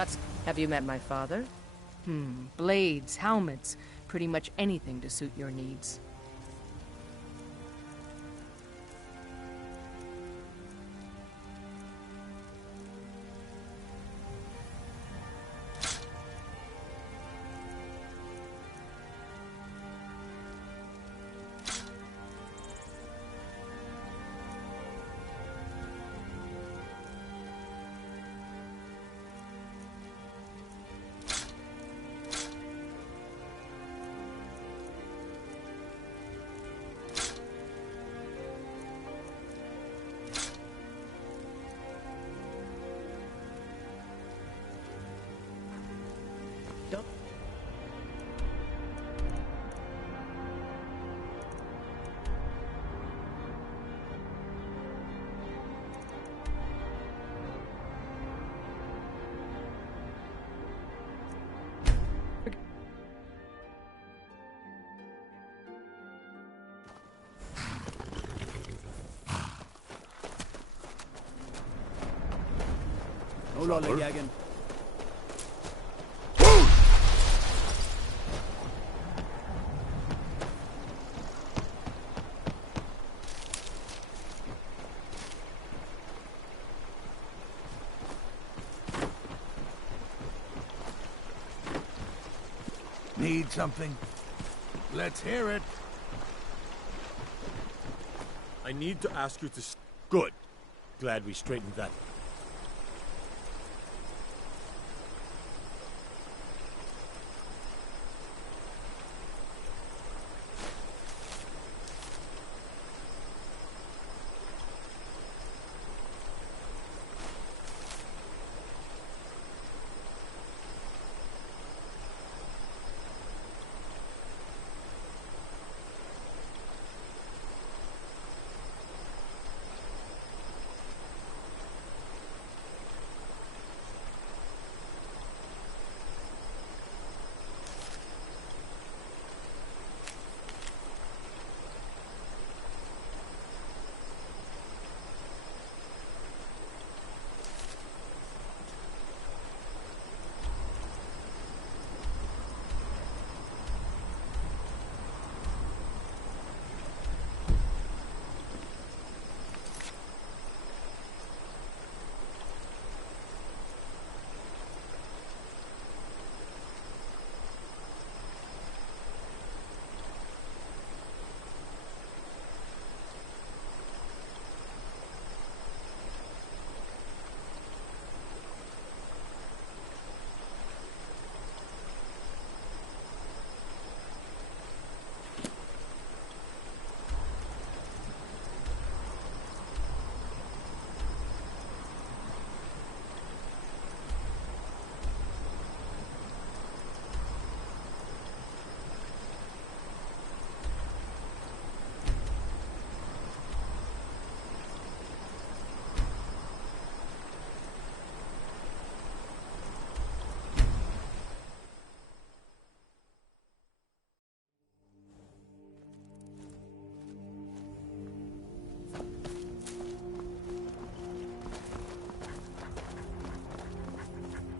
guts. Have you met my father? Blades, helmets, pretty much anything to suit your needs. Need something? Let's hear it. I need to ask you to... Good. Glad we straightened that.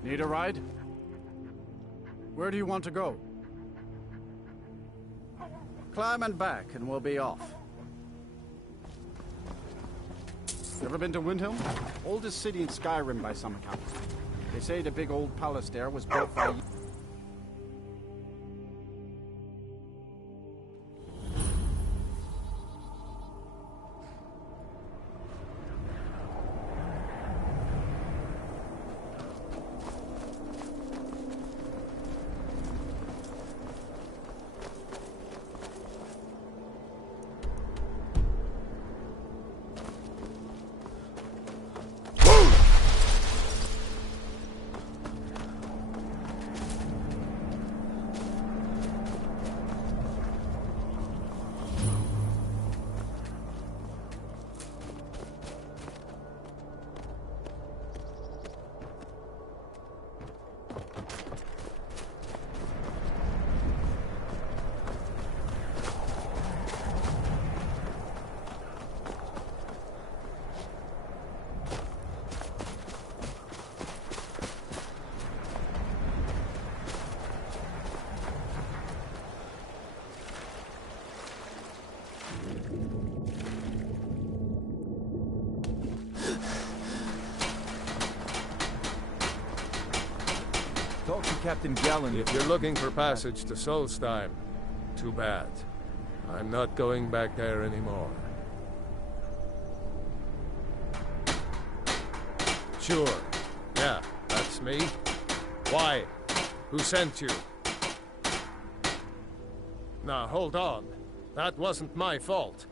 Need a ride? Where do you want to go? Climb and back and we'll be off. Ever been to Windhelm? Oldest city in Skyrim by some account. They say the big old palace there was built by... talk to Captain Gallen. If you're looking for passage to Solstheim, too bad. I'm not going back there anymore. Sure. Yeah, that's me. Why? Who sent you? Now, hold on. That wasn't my fault.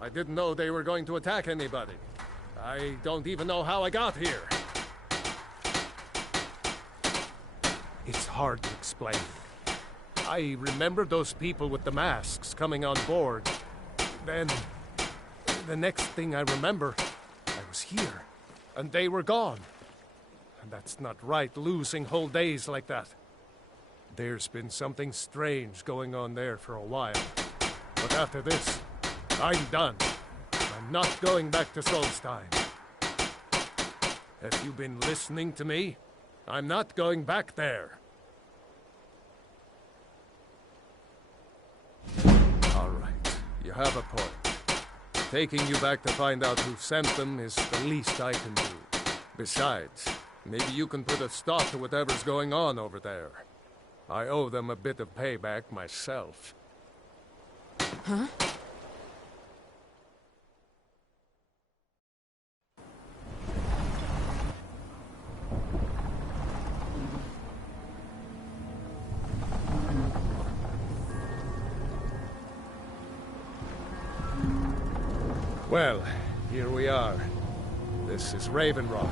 I didn't know they were going to attack anybody. I don't even know how I got here. It's hard to explain. I remember those people with the masks coming on board. Then, the next thing I remember, I was here, and they were gone. And that's not right, losing whole days like that. There's been something strange going on there for a while. But after this, I'm done. I'm not going back to Solstheim. Have you been listening to me? I'm not going back there. All right, you have a point. Taking you back to find out who sent them is the least I can do. Besides, maybe you can put a stop to whatever's going on over there. I owe them a bit of payback myself. Huh? Well, here we are. This is Raven Rock.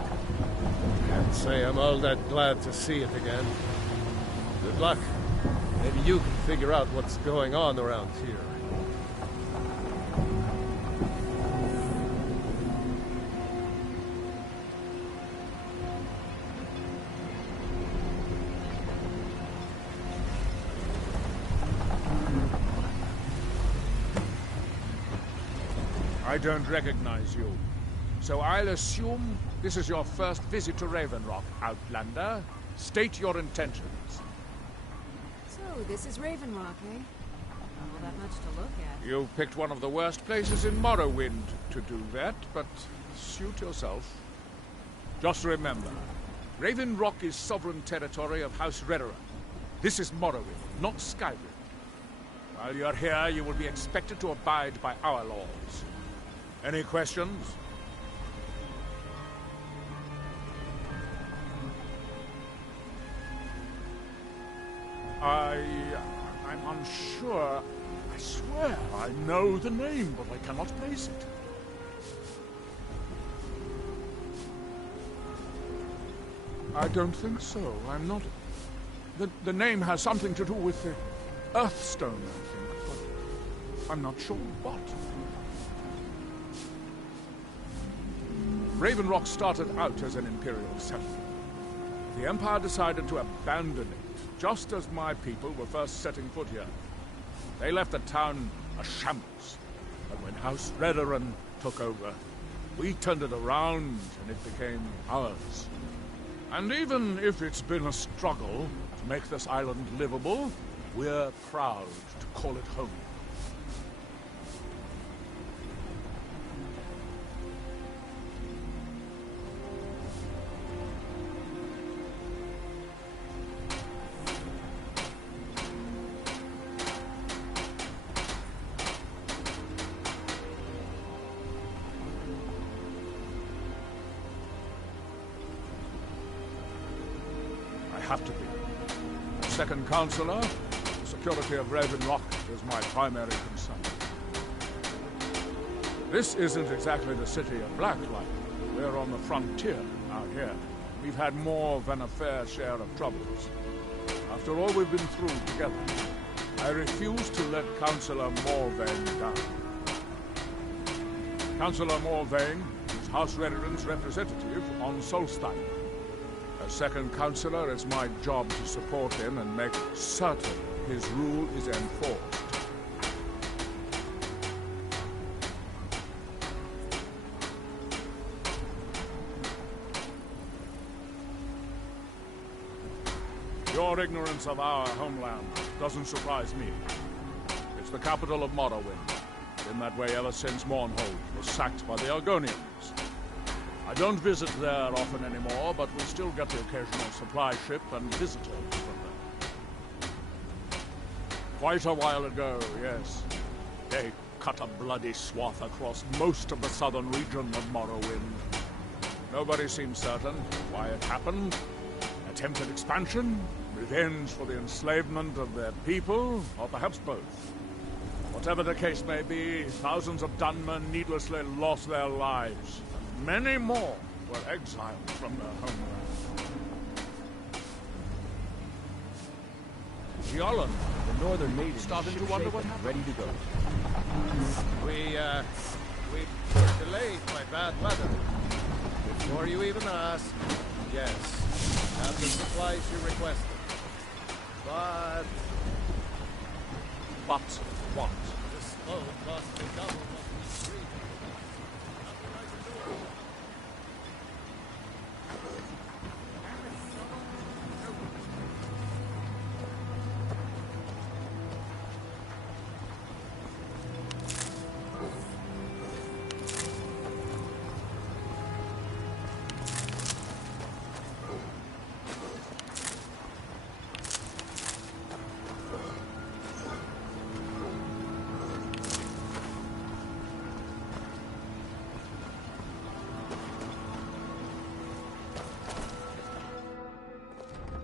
Can't say I'm all that glad to see it again. Good luck. Maybe you can figure out what's going on around here. I don't recognize you. So I'll assume this is your first visit to Raven Rock, Outlander. State your intentions. So, this is Raven Rock, eh? Not all that much to look at. You picked one of the worst places in Morrowind to do that, but suit yourself. Just remember, Raven Rock is sovereign territory of House RaahWarrior. This is Morrowind, not Skyrim. While you're here, you will be expected to abide by our laws. Any questions? I'm unsure. I swear I know the name, but I cannot place it. I don't think so. I'm not... The name has something to do with the Earthstone, I think, but I'm not sure what. Raven Rock started out as an Imperial settlement. The Empire decided to abandon it, just as my people were first setting foot here. They left the town a shambles. But when House RaahWarrior took over, we turned it around and it became ours. And even if it's been a struggle to make this island livable, we're proud to call it home. Have to be. As second Counselor, the security of Raven Rock is my primary concern. This isn't exactly the city of Blacklight. We're on the frontier out here. We've had more than a fair share of troubles. After all we've been through together, I refuse to let Councillor Morvain down. Councillor Morvain is House RaahWarrion's representative on Solstheim. As second Counselor, it's my job to support him and make certain his rule is enforced. Your ignorance of our homeland doesn't surprise me. It's the capital of Morrowind. Been that way ever since Mournhold was sacked by the Argonians. I don't visit there often anymore, but we still get the occasional supply ship and visitors. Quite a while ago, yes. They cut a bloody swath across most of the southern region of Morrowind. Nobody seems certain why it happened. Attempted expansion, revenge for the enslavement of their people, or perhaps both. Whatever the case may be, thousands of Dunmen needlessly lost their lives. And many more were exiled from their homeland. Yolland, The northern maiden starting to ship wonder shape what and happened. ready to go. We were delayed by bad weather. Before you even ask, yes, have the supplies you requested. But what? the slow cost me double what we agreed. Nothing I can do.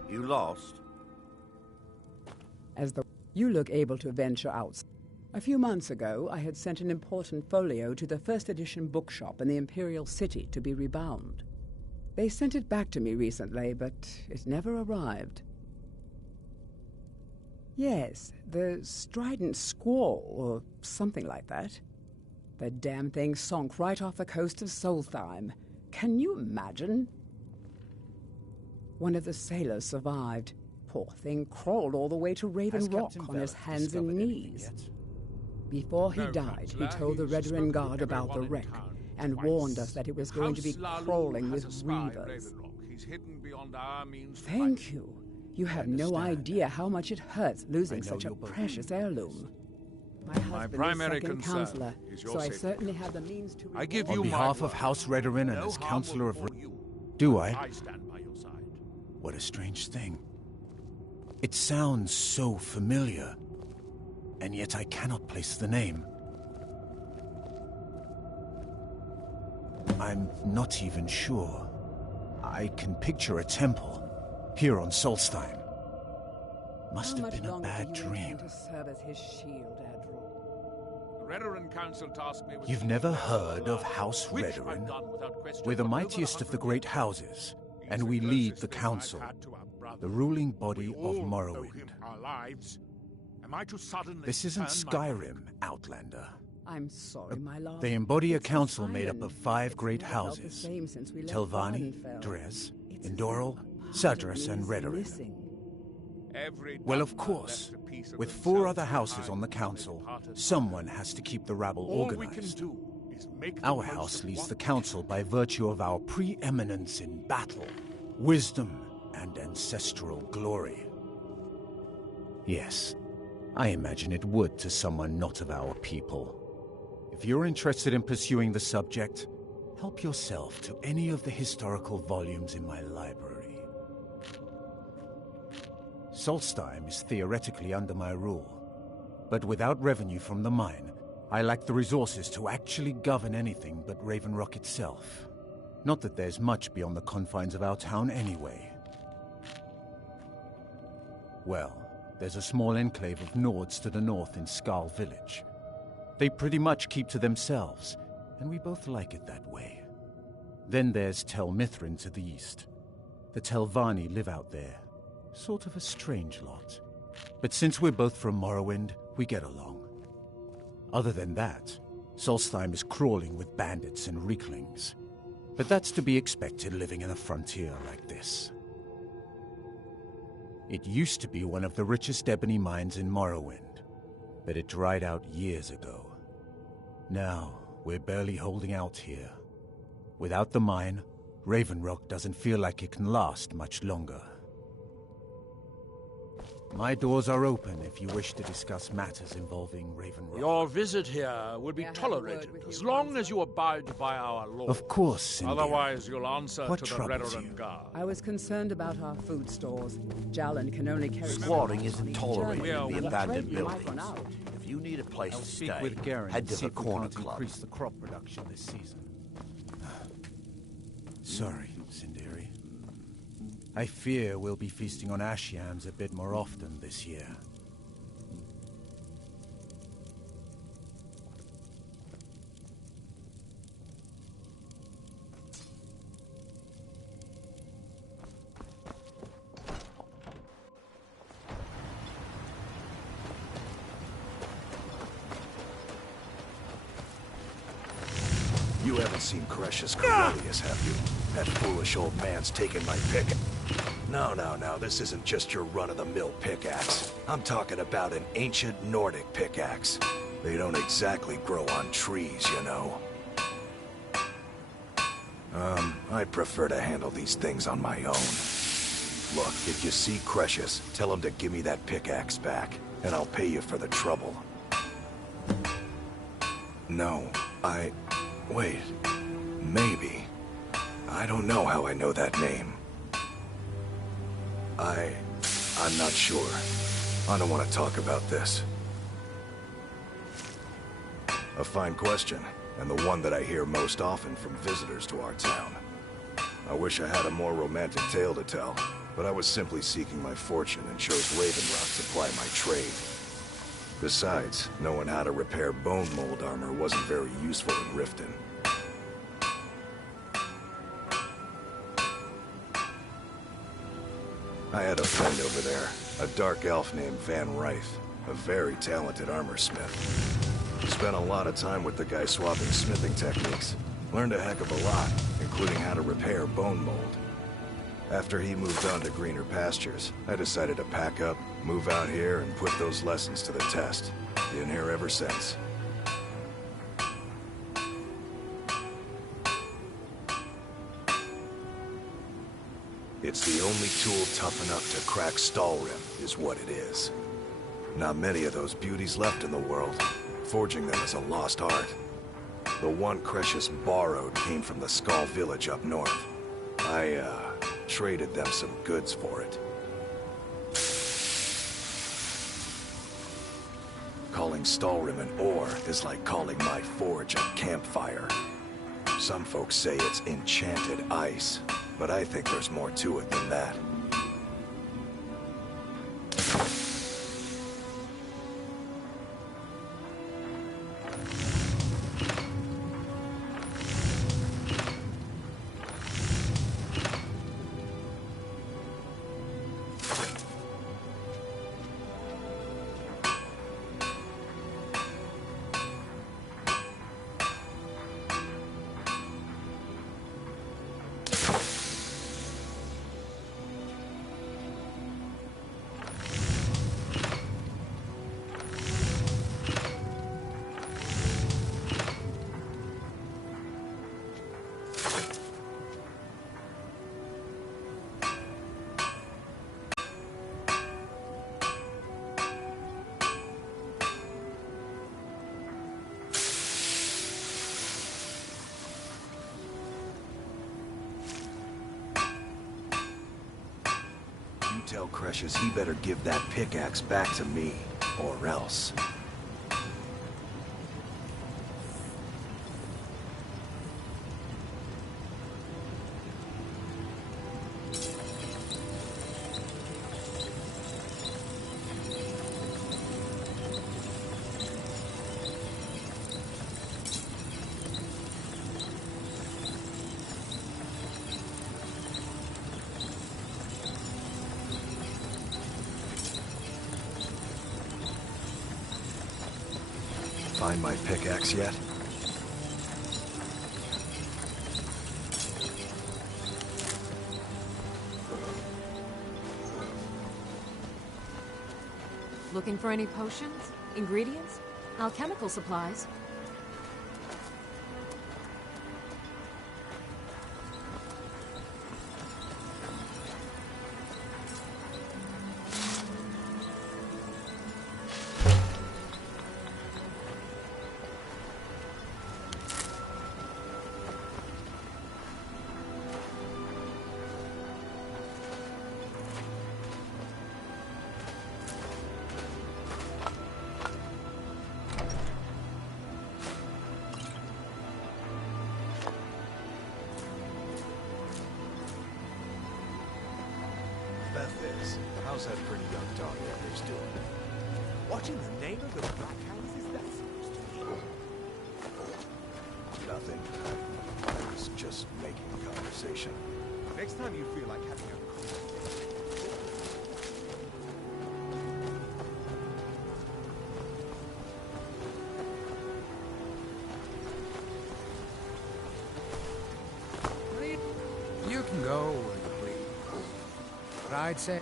You lost? You look able to venture out. A few months ago, I had sent an important folio to the first edition bookshop in the Imperial City to be rebound. They sent it back to me recently, but it never arrived. Yes, the Strident Squall, or something like that. The damn thing sunk right off the coast of Solstheim. Can you imagine? One of the sailors survived. Poor thing crawled all the way to Raven Rock on his hands and knees. Before he died, he told the Redoran Guard about the wreck and warned us that it was going to be crawling with reavers. Thank you. You have no idea how much it hurts losing such a precious heirloom. My husband primary is second concern counselor, is your so I safety. certainly have the means to... I give On you behalf my of word. House Redoran and No as harm Counselor will of... befall you. Do I? I stand by your side. What a strange thing. It sounds so familiar, and yet I cannot place the name. I'm not even sure. I can picture a temple here on Solstheim. Must How have much been a longer bad do you dream. intend to serve as his shield, Admiral? The Redoran Council tasked me with... You've never heard of House which I've Redoran? done without question We're the for over mightiest of the 100 great years. houses, He's and we lead the closest thing I've council, had to our brother. the ruling body We of all owe Morrowind. him our lives. Am I to suddenly This isn't turn my Skyrim, Outlander. I'm sorry, my lord. They embody a It's council made up Skyrim. of 5 It's great never felt the houses. same since we left Telvanni, Vardenfell. Dres, It's as Indoril, if a part of Sadras, me and is Redoran. missing. Every Well, of Dunmer course, left a piece of with 4 themselves other houses behind on the when they council, departed. someone has to keep the rabble All we can organized. do is make the Our most house of leads what the we council by virtue of our preeminence in battle, wisdom, and ancestral glory. Yes, I imagine it would to someone not of our people. If you're interested in pursuing the subject, help yourself to any of the historical volumes in my library. Solstheim is theoretically under my rule, but without revenue from the mine, I lack the resources to actually govern anything but Raven Rock itself. Not that there's much beyond the confines of our town anyway. Well, there's a small enclave of Nords to the north in Skal Village. They pretty much keep to themselves, and we both like it that way. Then there's Tel Mithrin to the east. The Telvanni live out there. Sort of a strange lot. But since we're both from Morrowind, we get along. Other than that, Solstheim is crawling with bandits and reeklings. But that's to be expected living in a frontier like this. It used to be one of the richest ebony mines in Morrowind, but it dried out years ago. Now, we're barely holding out here. Without the mine, Raven Rock doesn't feel like it can last much longer. My doors are open if you wish to discuss matters involving Raven Rock. Your visit here will be tolerated as long as you abide by our law. Of course, Cindy. Otherwise, you'll answer What to the troubles Redoran you? Guard. I was concerned about our food stores. Jalen can only carry... Squatting isn't tolerated in the abandoned You might run buildings. out. If you need a place I'll to speak stay, with Garen head and to see the if we corner can't club. increase the crop production this season. Sorry, Sindiri. I fear we'll be feasting on ash yams a bit more often this year. You haven't seen Cretius Corellius, have you? That foolish old man's taking my pick. No, this isn't just your run-of-the-mill pickaxe. I'm talking about an ancient Nordic pickaxe. They don't exactly grow on trees, you know. I prefer to handle these things on my own. Look, if you see Cretius, tell him to give me that pickaxe back, and I'll pay you for the trouble. No, wait, maybe. I don't know how I know that name. I'm not sure. I don't want to talk about this. A fine question, and the one that I hear most often from visitors to our town. I wish I had a more romantic tale to tell, but I was simply seeking my fortune and chose Raven Rock to ply my trade. Besides, knowing how to repair bone mold armor wasn't very useful in Riften. I had a friend over there, a dark elf named Van Rythe, a very talented armor smith. Spent a lot of time with the guy swapping smithing techniques. Learned a heck of a lot, including how to repair bone mold. After he moved on to greener pastures, I decided to pack up, move out here, and put those lessons to the test. Been here ever since. It's the only tool tough enough to crack Stalrim, is what it is. Not many of those beauties left in the world. Forging them is a lost art. The one Cretius borrowed came from the Skull village up north. I, traded them some goods for it. Calling Stalrim an ore is like calling my forge a campfire. Some folks say it's enchanted ice, but I think there's more to it than that. Tell Cretius he better give that pickaxe back to me, or else. Find my pickaxe yet? Looking for any potions? Ingredients? Alchemical supplies? How's that pretty young dog of yours doing? What in the name of the Blackhounds is that supposed to mean? Nothing. I was just making conversation. Next time you feel like having a conversation. You can go where you please. But I'd say...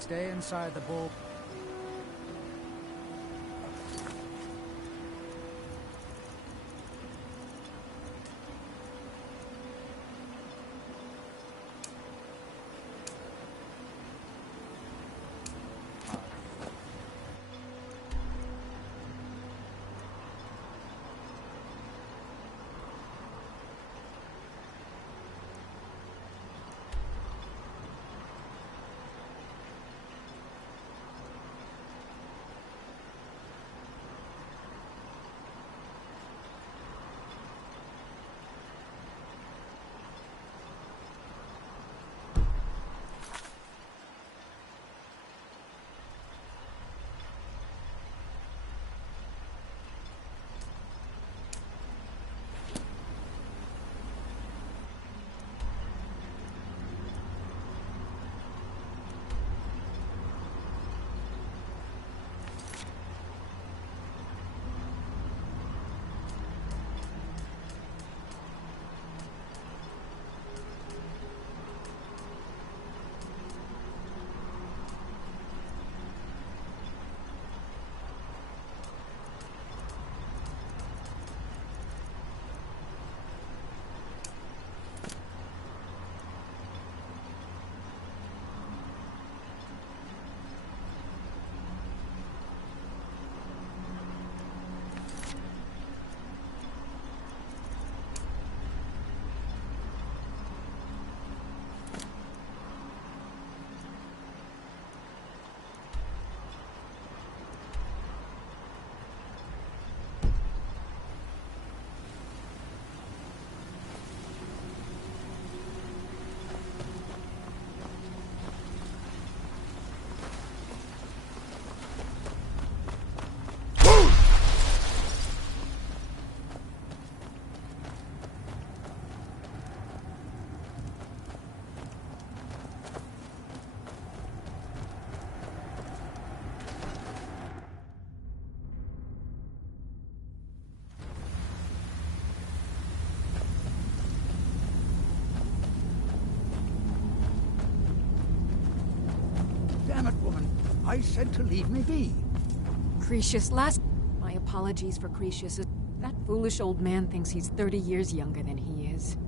Stay inside the bull. Damn it, woman. I said to leave me be. Cretius, My apologies for Cretius. That foolish old man thinks he's 30 years younger than he is.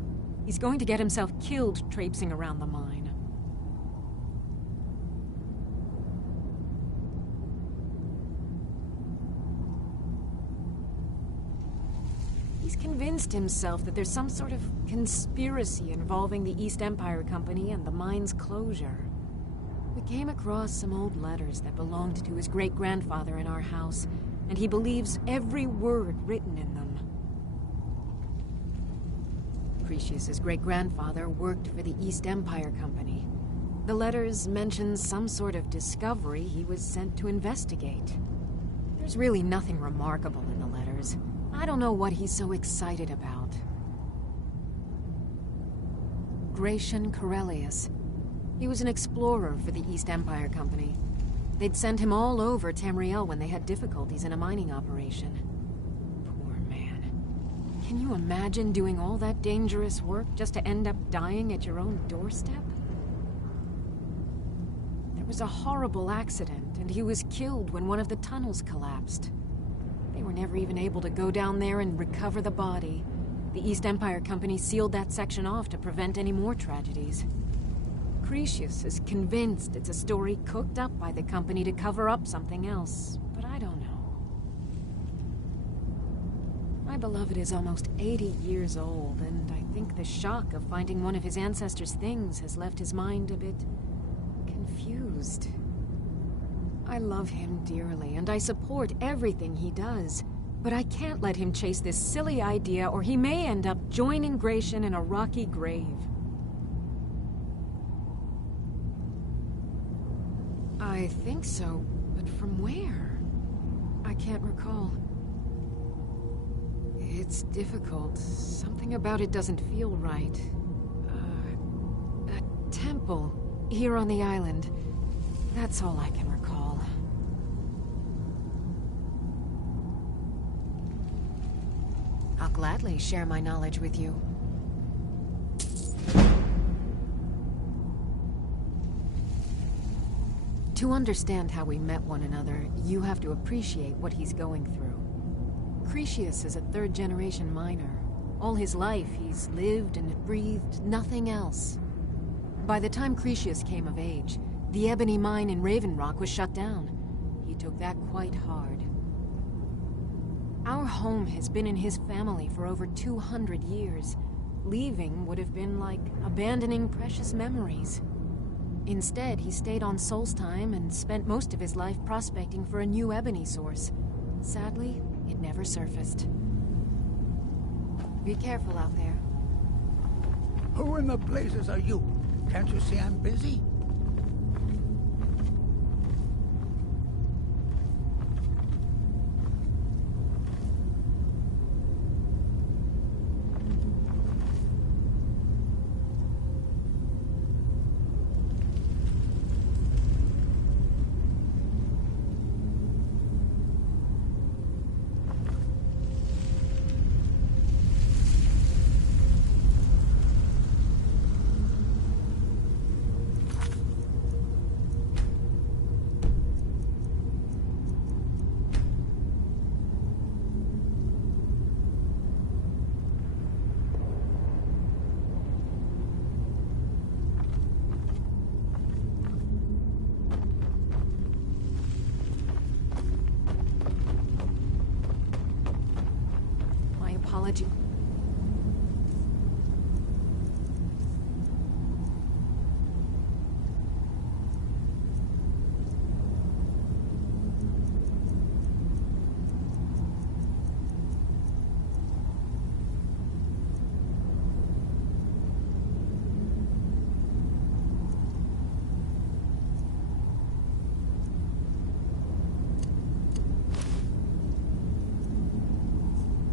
He's going to get himself killed traipsing around the mine. He's convinced himself that there's some sort of conspiracy involving the East Empire Company and the mine's closure. We came across some old letters that belonged to his great-grandfather in our house, and he believes every word written in them. Cretius's great-grandfather worked for the East Empire Company. The letters mention some sort of discovery he was sent to investigate. There's really nothing remarkable in the letters. I don't know what he's so excited about. Gratian Corellius. He was an explorer for the East Empire Company. They'd sent him all over Tamriel when they had difficulties in a mining operation. Poor man. Can you imagine doing all that dangerous work just to end up dying at your own doorstep? There was a horrible accident, and he was killed when one of the tunnels collapsed. They were never even able to go down there and recover the body. The East Empire Company sealed that section off to prevent any more tragedies. Cretius is convinced it's a story cooked up by the company to cover up something else, but I don't know. My beloved is almost 80 years old, and I think the shock of finding one of his ancestors' things has left his mind a bit confused. I love him dearly, and I support everything he does, but I can't let him chase this silly idea, or he may end up joining Gratian in a rocky grave. I think so, but from where? I can't recall. It's difficult. Something about it doesn't feel right. A temple here on the island. That's all I can recall. I'll gladly share my knowledge with you. To understand how we met one another, you have to appreciate what he's going through. Cretius is a third-generation miner. All his life, he's lived and breathed nothing else. By the time Cretius came of age, the ebony mine in Raven Rock was shut down. He took that quite hard. Our home has been in his family for over 200 years. Leaving would have been like abandoning precious memories. Instead, he stayed on Solstheim and spent most of his life prospecting for a new ebony source. Sadly, it never surfaced. Be careful out there. Who in the blazes are you? Can't you see I'm busy? Apology.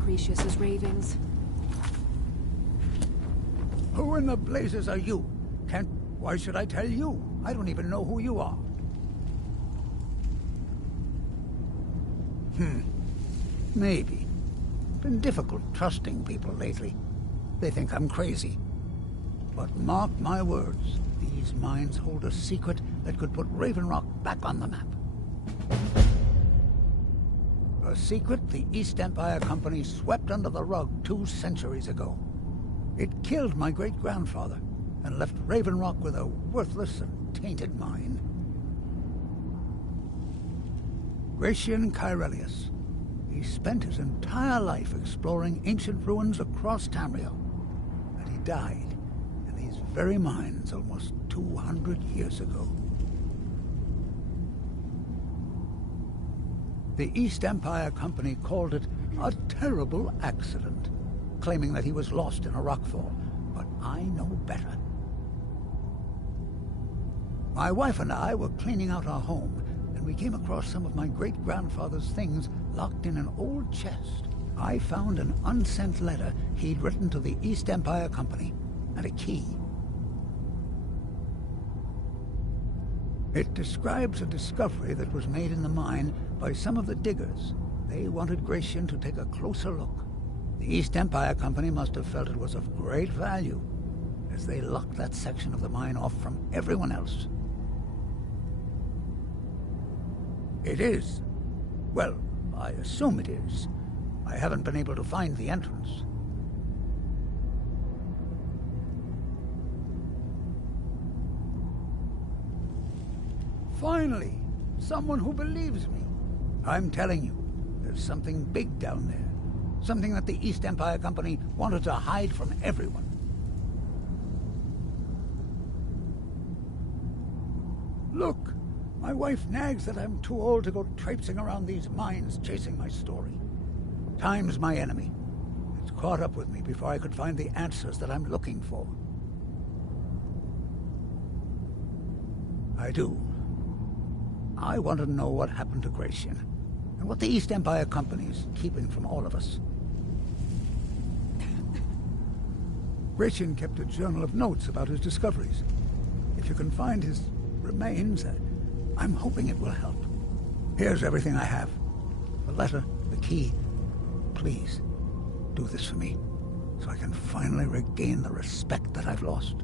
Cretius's ravings. Who in the blazes are you? Why should I tell you? I don't even know who you are. Maybe. Been difficult trusting people lately. They think I'm crazy. But mark my words, these mines hold a secret that could put Raven Rock back on the map. A secret the East Empire Company swept under the rug 2 centuries ago. It killed my great-grandfather and left Raven Rock with a worthless and tainted mine. Gratian Corellius. He spent his entire life exploring ancient ruins across Tamriel. And he died in these very mines almost 200 years ago. The East Empire Company called it a terrible accident, claiming that he was lost in a rockfall, but I know better. My wife and I were cleaning out our home, and we came across some of my great-grandfather's things locked in an old chest. I found an unsent letter he'd written to the East Empire Company, and a key. It describes a discovery that was made in the mine by some of the diggers. They wanted Gratian to take a closer look. The East Empire Company must have felt it was of great value, as they locked that section of the mine off from everyone else. It is. Well, I assume it is. I haven't been able to find the entrance. Finally, someone who believes me. I'm telling you, there's something big down there. Something that the East Empire Company wanted to hide from everyone. Look, my wife nags that I'm too old to go traipsing around these mines chasing my story. Time's my enemy. It's caught up with me before I could find the answers that I'm looking for. I do. I want to know what happened to Gratian, and what the East Empire Company's keeping from all of us. Gratian kept a journal of notes about his discoveries. If you can find his remains, I'm hoping it will help. Here's everything I have. The letter, the key. Please, do this for me, so I can finally regain the respect that I've lost.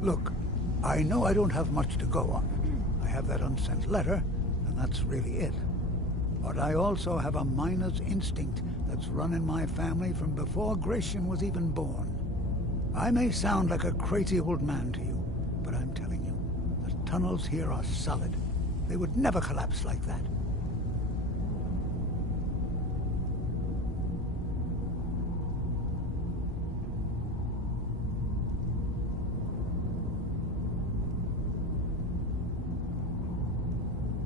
Look, I know I don't have much to go on. I have that unsent letter, and that's really it. But I also have a miner's instinct that's run in my family from before Gratian was even born. I may sound like a crazy old man to you, but I'm telling you, the tunnels here are solid. They would never collapse like that.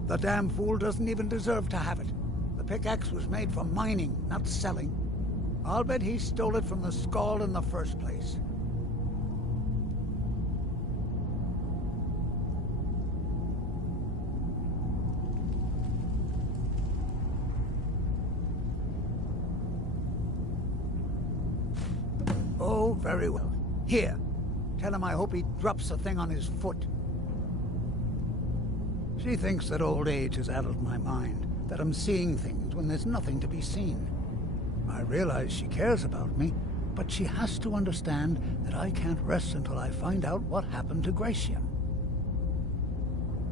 The damn fool doesn't even deserve to have it. The pickaxe was made for mining, not selling. I'll bet he stole it from the Skald in the first place. Oh, very well. Here, tell him I hope he drops the thing on his foot. She thinks that old age has addled my mind, that I'm seeing things when there's nothing to be seen. I realize she cares about me, but she has to understand that I can't rest until I find out what happened to Gratian.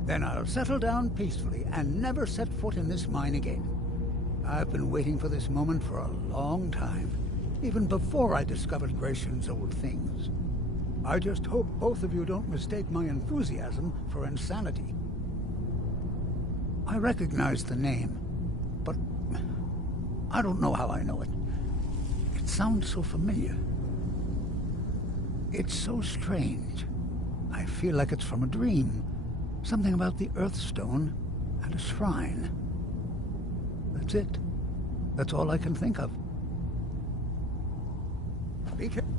Then I'll settle down peacefully and never set foot in this mine again. I've been waiting for this moment for a long time, even before I discovered Gratian's old things. I just hope both of you don't mistake my enthusiasm for insanity. I recognize the name, but I don't know how I know it. It sounds so familiar. It's so strange. I feel like it's from a dream. Something about the Earthstone and a shrine. That's it. That's all I can think of. Be careful.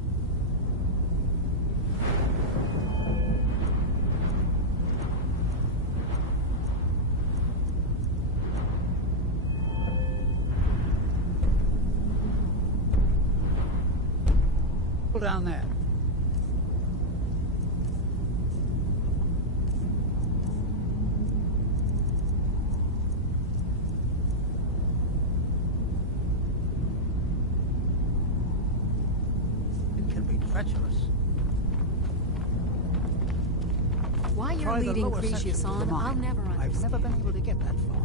Down there. It can be treacherous. Why you're leading Cretius on, I'll never understand. I've never been able to get that far.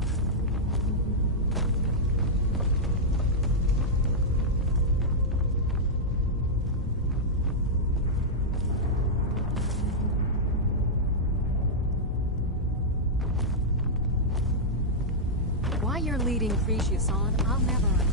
Why you're leading Cretius on, I'll never understand.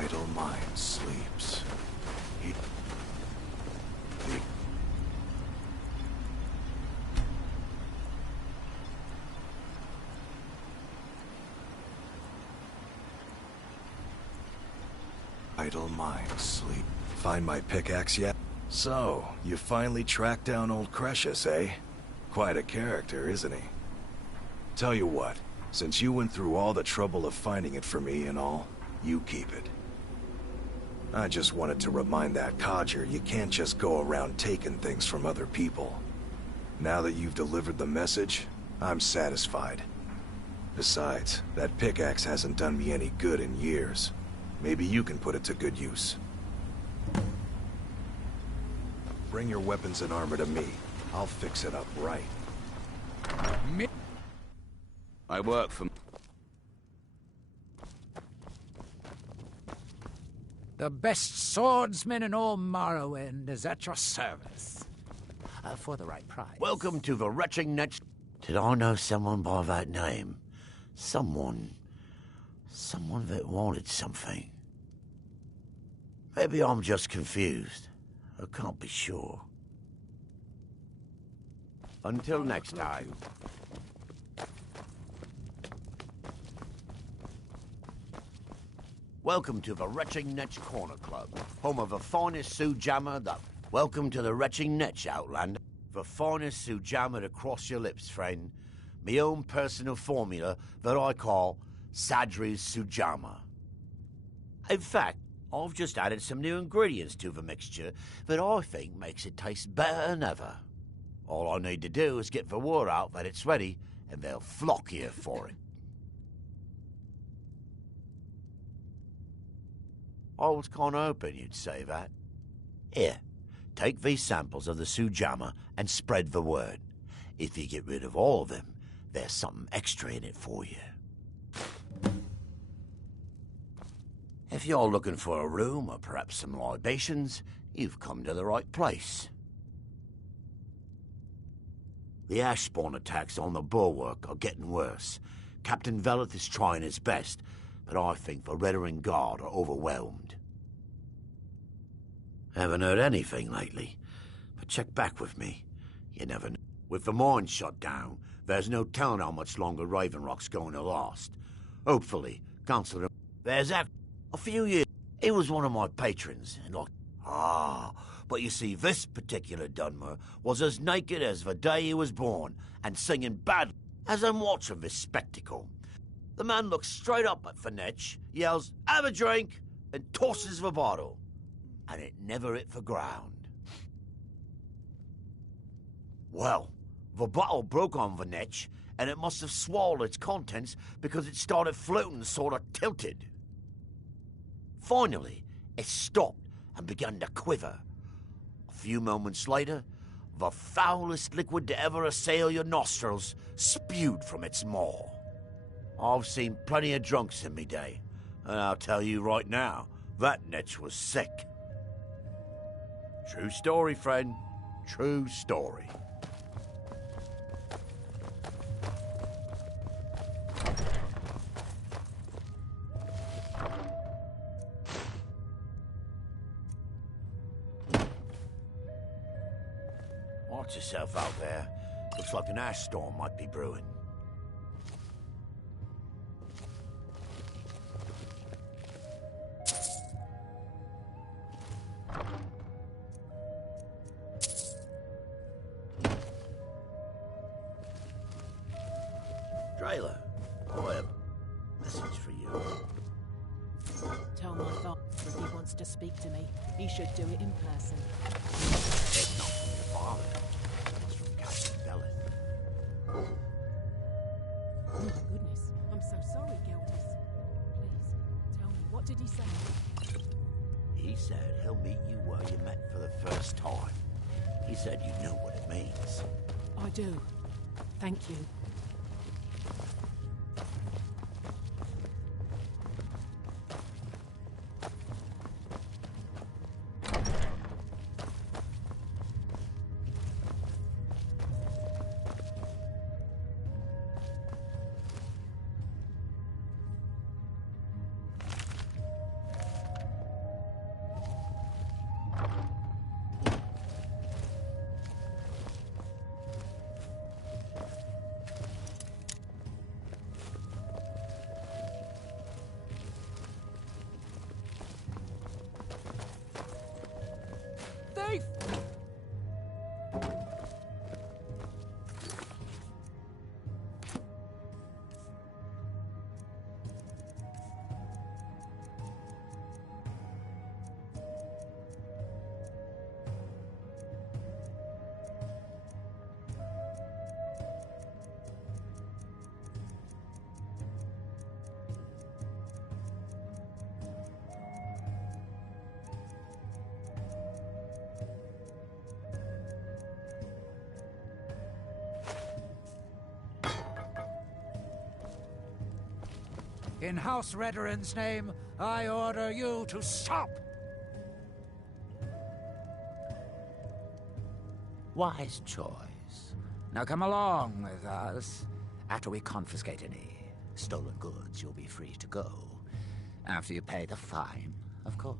Idle mind sleeps. Idle mind sleep. Find my pickaxe yet? So, you finally tracked down old Cretius, eh? Quite a character, isn't he? Tell you what, since you went through all the trouble of finding it for me and all, you keep it. I just wanted to remind that codger you can't just go around taking things from other people. Now that you've delivered the message, I'm satisfied. Besides, that pickaxe hasn't done me any good in years. Maybe you can put it to good use. Bring your weapons and armor to me. I'll fix it up right. I work for... The best swordsman in all Morrowind is at your service. For the right price. Welcome to the retching next... Did I know someone by that name? Someone that wanted something. Maybe I'm just confused. I can't be sure. Until next time. Welcome to the Retching Netch Corner Club, home of the finest Sujammer that... Welcome to the Retching Netch, Outlander. The finest Sujammer to cross your lips, friend. Me own personal formula that I call Sadri's Sujammer. In fact, I've just added some new ingredients to the mixture that I think makes it taste better than ever. All I need to do is get the word out that it's ready, and they'll flock here for it. I was kind of hoping you'd say that. Here, take these samples of the Sujammer and spread the word. If you get rid of all of them, there's something extra in it for you. If you're looking for a room or perhaps some libations, you've come to the right place. The ash spawn attacks on the bulwark are getting worse. Captain Veleth is trying his best, but I think the Redaring Guard are overwhelmed. Haven't heard anything lately, but check back with me. You never know. With the mine shut down, there's no telling how much longer Raven Rock's going to last. Hopefully, Consular... There's a few years, he was one of my patrons, and but you see, this particular Dunmer was as naked as the day he was born, and singing badly as I'm watching this spectacle. The man looks straight up at Finetch, yells, "Have a drink," and tosses the bottle. And it never hit the ground. Well, the bottle broke on Finetch, and it must have swallowed its contents because it started floating sort of tilted. Finally, it stopped and began to quiver. A few moments later, the foulest liquid to ever assail your nostrils spewed from its maw. I've seen plenty of drunks in me day, and I'll tell you right now, that Netch was sick. True story, friend. True story. Watch yourself out there. Looks like an ash storm might be brewing. Drayla, I have a message for you. Tell my father if he wants to speak to me, he should do it in person. It's not from your father. It's from Captain Veleth. Oh my goodness, I'm so sorry, Gildas. Please, tell me, what did he say? He said he'll meet you where you met for the first time. He said you know what it means. I do. Thank you. In House Redoran's name, I order you to stop! Wise choice. Now come along with us. After we confiscate any stolen goods, you'll be free to go. After you pay the fine, of course.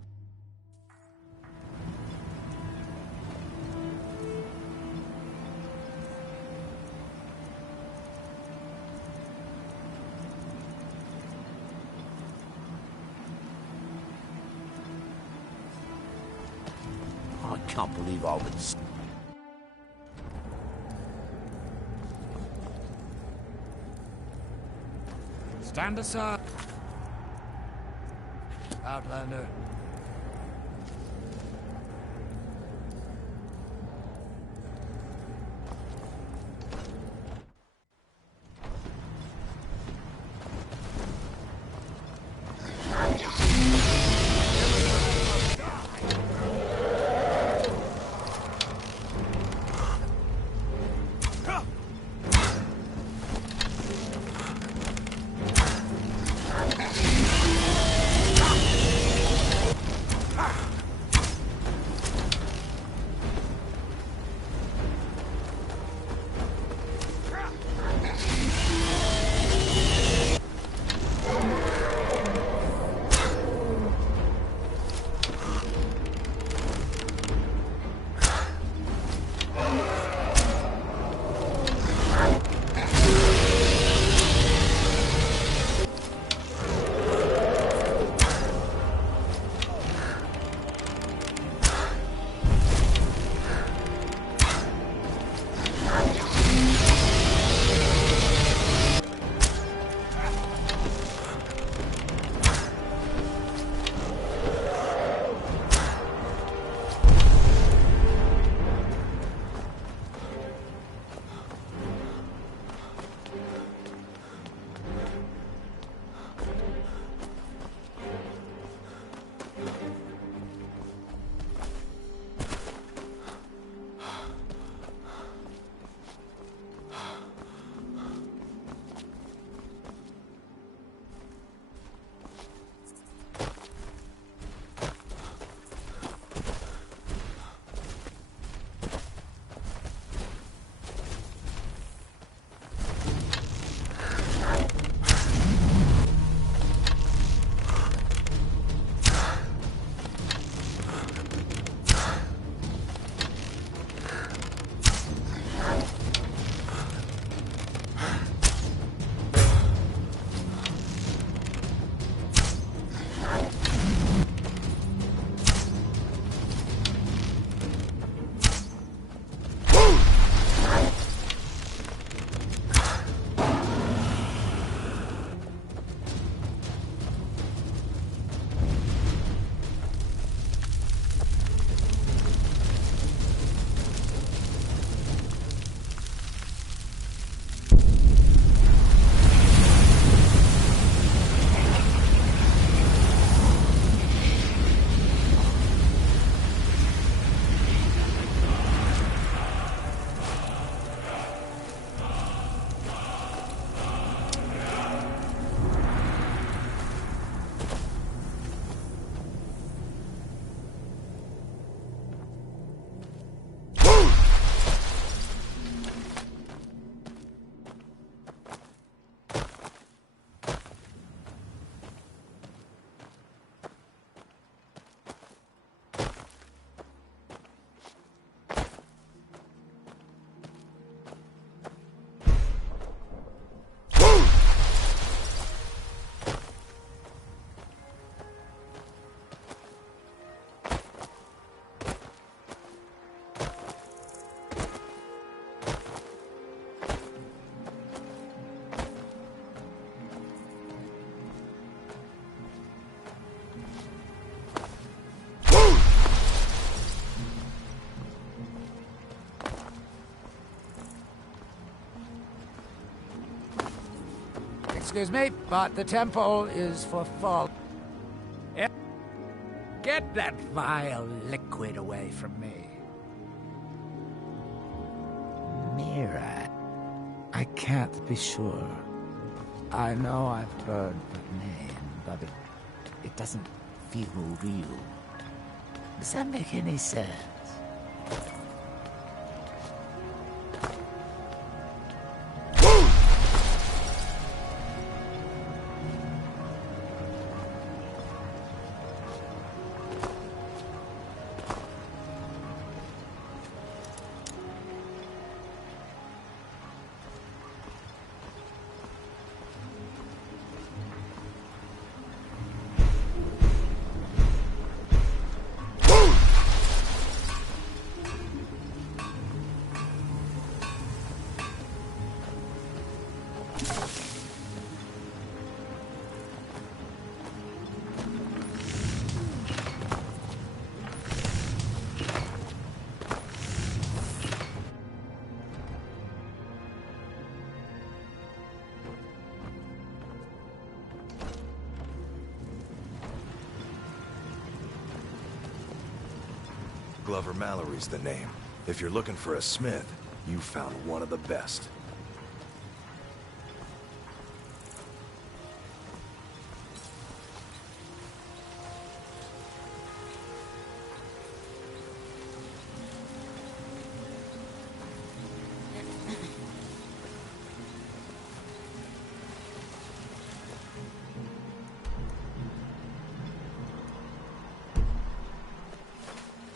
I can't believe I would... Stand aside. Outlander. Excuse me, but the temple is for fall. Get that vile liquid away from me. Mira, I can't be sure. I know I've heard the name, but it doesn't feel real. Does that make any sense? Glover Mallory's the name. If you're looking for a smith, you found one of the best.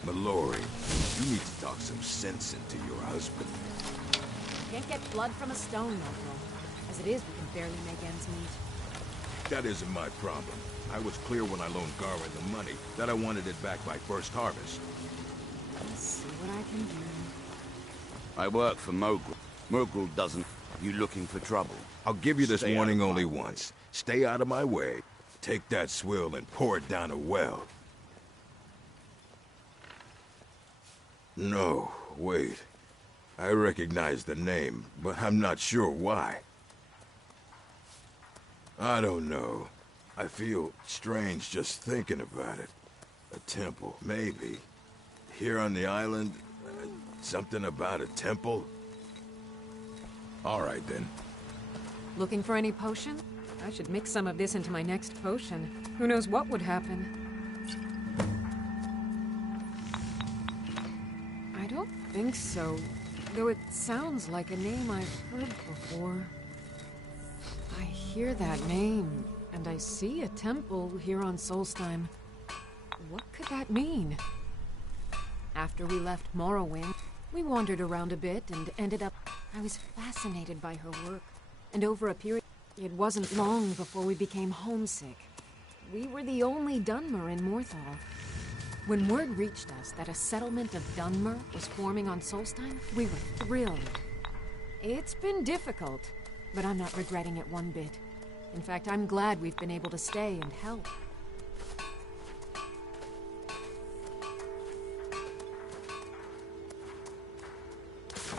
Mallory, you need to talk some sense into your husband. Can't get blood from a stone, Local. As it is, we can barely make ends meet. That isn't my problem. I was clear when I loaned Garwin the money that I wanted it back by first harvest. Let's see what I can do. I work for Mogul. Mogul doesn't... You looking for trouble? I'll give you this warning only once. Stay out of my way. Take that swill and pour it down a well. No, wait. I recognize the name, but I'm not sure why. I don't know. I feel strange just thinking about it. A temple, maybe. Here on the island, something about a temple? All right, then. Looking for any potion? I should mix some of this into my next potion. Who knows what would happen? I don't think so, though it sounds like a name I've heard before. I hear that name, and I see a temple here on Solstheim. What could that mean? After we left Morrowind, we wandered around a bit and ended up... I was fascinated by her work, and over a period... It wasn't long before we became homesick. We were the only Dunmer in Morthal. When word reached us that a settlement of Dunmer was forming on Solstheim, we were thrilled. It's been difficult, but I'm not regretting it one bit. In fact, I'm glad we've been able to stay and help.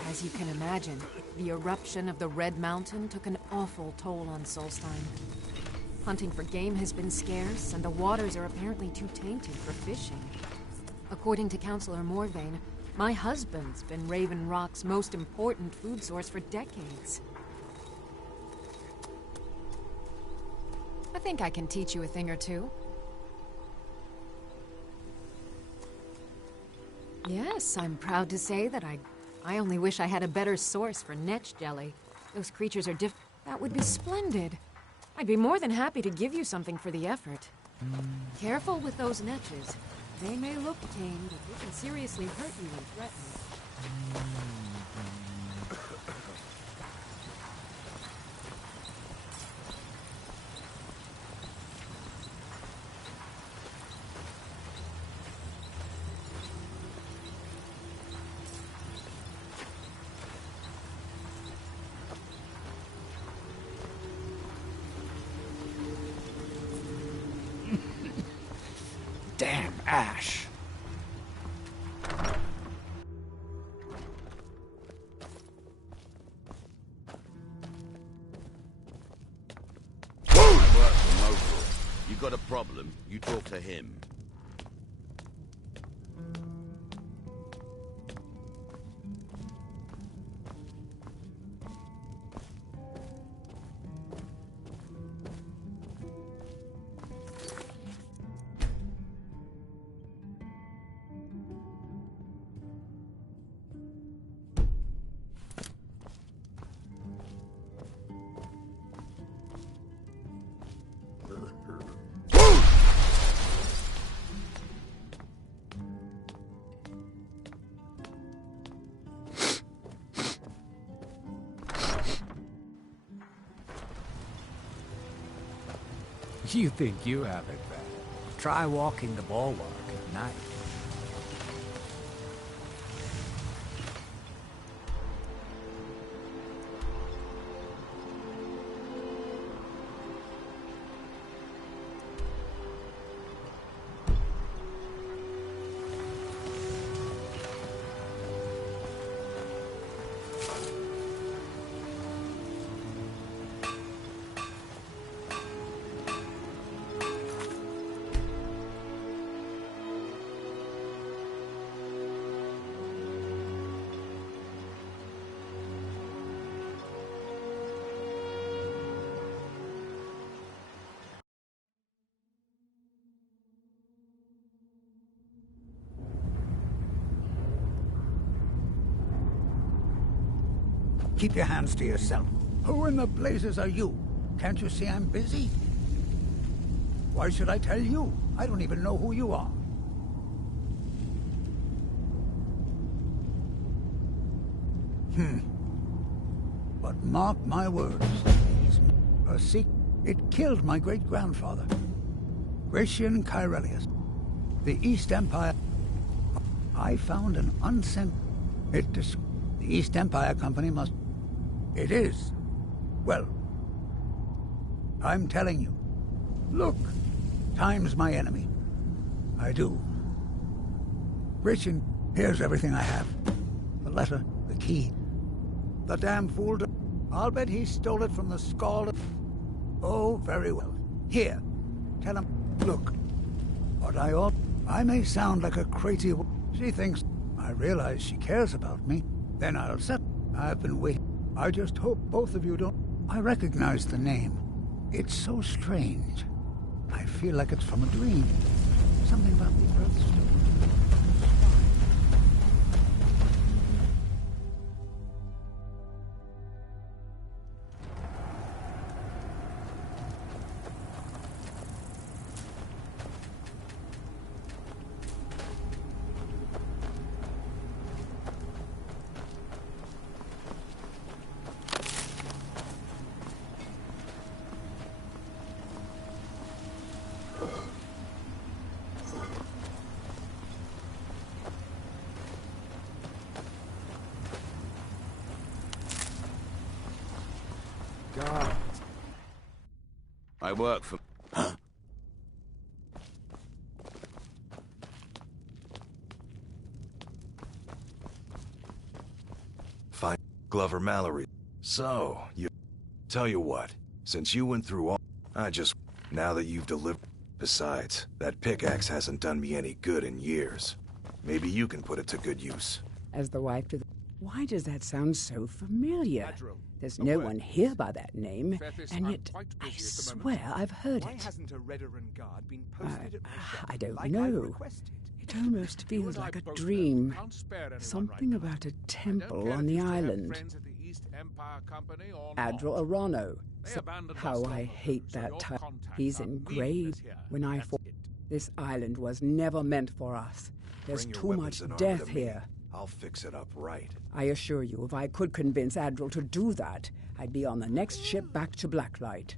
As you can imagine, the eruption of the Red Mountain took an awful toll on Solstheim. Hunting for game has been scarce, and the waters are apparently too tainted for fishing. According to Councillor Morvain, my husband's been Raven Rock's most important food source for decades. I think I can teach you a thing or two. Yes, I'm proud to say that I only wish I had a better source for netch jelly. Those creatures are That would be splendid. I'd be more than happy to give you something for the effort. Careful with those netches. They may look tame, but they can seriously hurt you when threatened. Damn ash. I work for Mogul. You got a problem, you talk to him. You think you have it bad? Try walking the bulwark at night. Keep your hands to yourself. Who in the blazes are you? Can't you see I'm busy? Why should I tell you? I don't even know who you are. But mark my words. It killed my great-grandfather. Gratian Kyrelius. The East Empire... I found an unsent... The East Empire Company must... It is. Well, I'm telling you. Look, time's my enemy. I do. Gratian, here's everything I have. The letter, the key. The damn fool... I'll bet he stole it from the Skald... Oh, very well. Here, tell him... Look, what I ought... I may sound like a crazy... She thinks... I realize she cares about me. Then I'll set... I've been waiting. I just hope both of you don't... I recognize the name. It's so strange. I feel like it's from a dream. Something about the Earthstone. God. I work for... Huh? Fine. Glover Mallory. So, you... Tell you what. Since you went through all... I just... Now that you've delivered... Besides, that pickaxe hasn't done me any good in years. Maybe you can put it to good use. As the wife to the... Why does that sound so familiar? There's no one here by that name, and yet I swear I've heard it. Why hasn't a Redoran guard been posted at my I don't like know. It almost feels like a dream. Something about a temple on the island. Admiral Arano. How I hate that title. He's engraved when I thought this island was never meant for us. There's too much death here. I'll fix it up right. I assure you, if I could convince Admiral to do that, I'd be on the next ship back to Blacklight.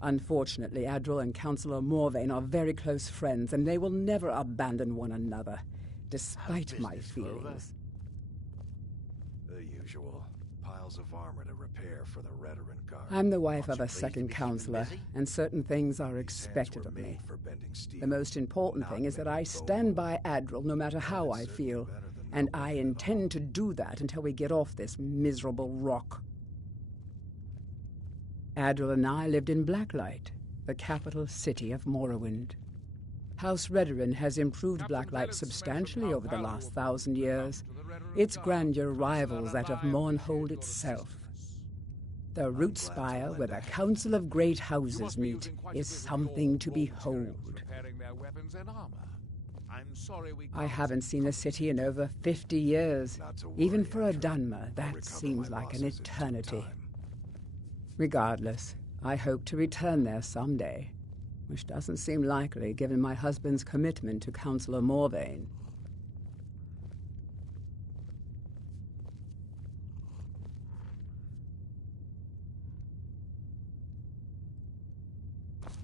Unfortunately, Admiral and Councillor Morvain are very close friends, and they will never abandon one another, despite my feelings. The usual. Piles of armor to repair for the Redoran Guard. I'm the wife of a second councillor, and certain things are expected of me. The most important thing is that I stand by Admiral no matter how I feel. And I intend to do that until we get off this miserable rock. Admiral and I lived in Blacklight, the capital city of Morrowind. House Redoran has improved Blacklight substantially over the last 1,000 years. Its grandeur rivals that of Mournhold itself. The root spire, where the Council of Great Houses meet, is something to behold. I haven't seen the city in over 50 years. Even for a Dunmer, that seems like an eternity. Regardless, I hope to return there someday, which doesn't seem likely given my husband's commitment to Councillor Morvain.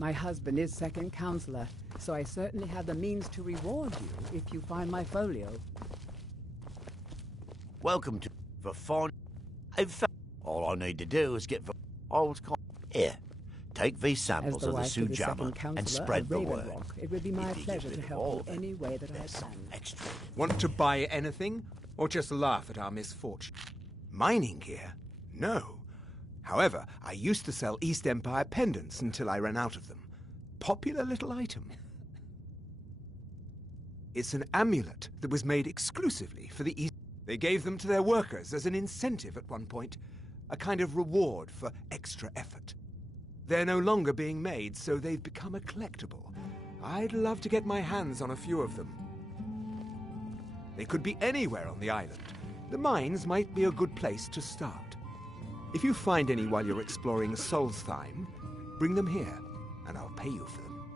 My husband is second counselor, so I certainly have the means to reward you if you find my folio. Welcome to the fun. In fact, all I need to do is get the old here. Take these samples of the Sujama and spread the word. It would be my pleasure to help in any way that I can. Extra. Want to buy anything, or just laugh at our misfortune? Mining gear? No. However, I used to sell East Empire pendants until I ran out of them. Popular little item. It's an amulet that was made exclusively for the East. They gave them to their workers as an incentive at one point, a kind of reward for extra effort. They're no longer being made, so they've become a collectible. I'd love to get my hands on a few of them. They could be anywhere on the island. The mines might be a good place to start. If you find any while you're exploring Solstheim, bring them here, and I'll pay you for them.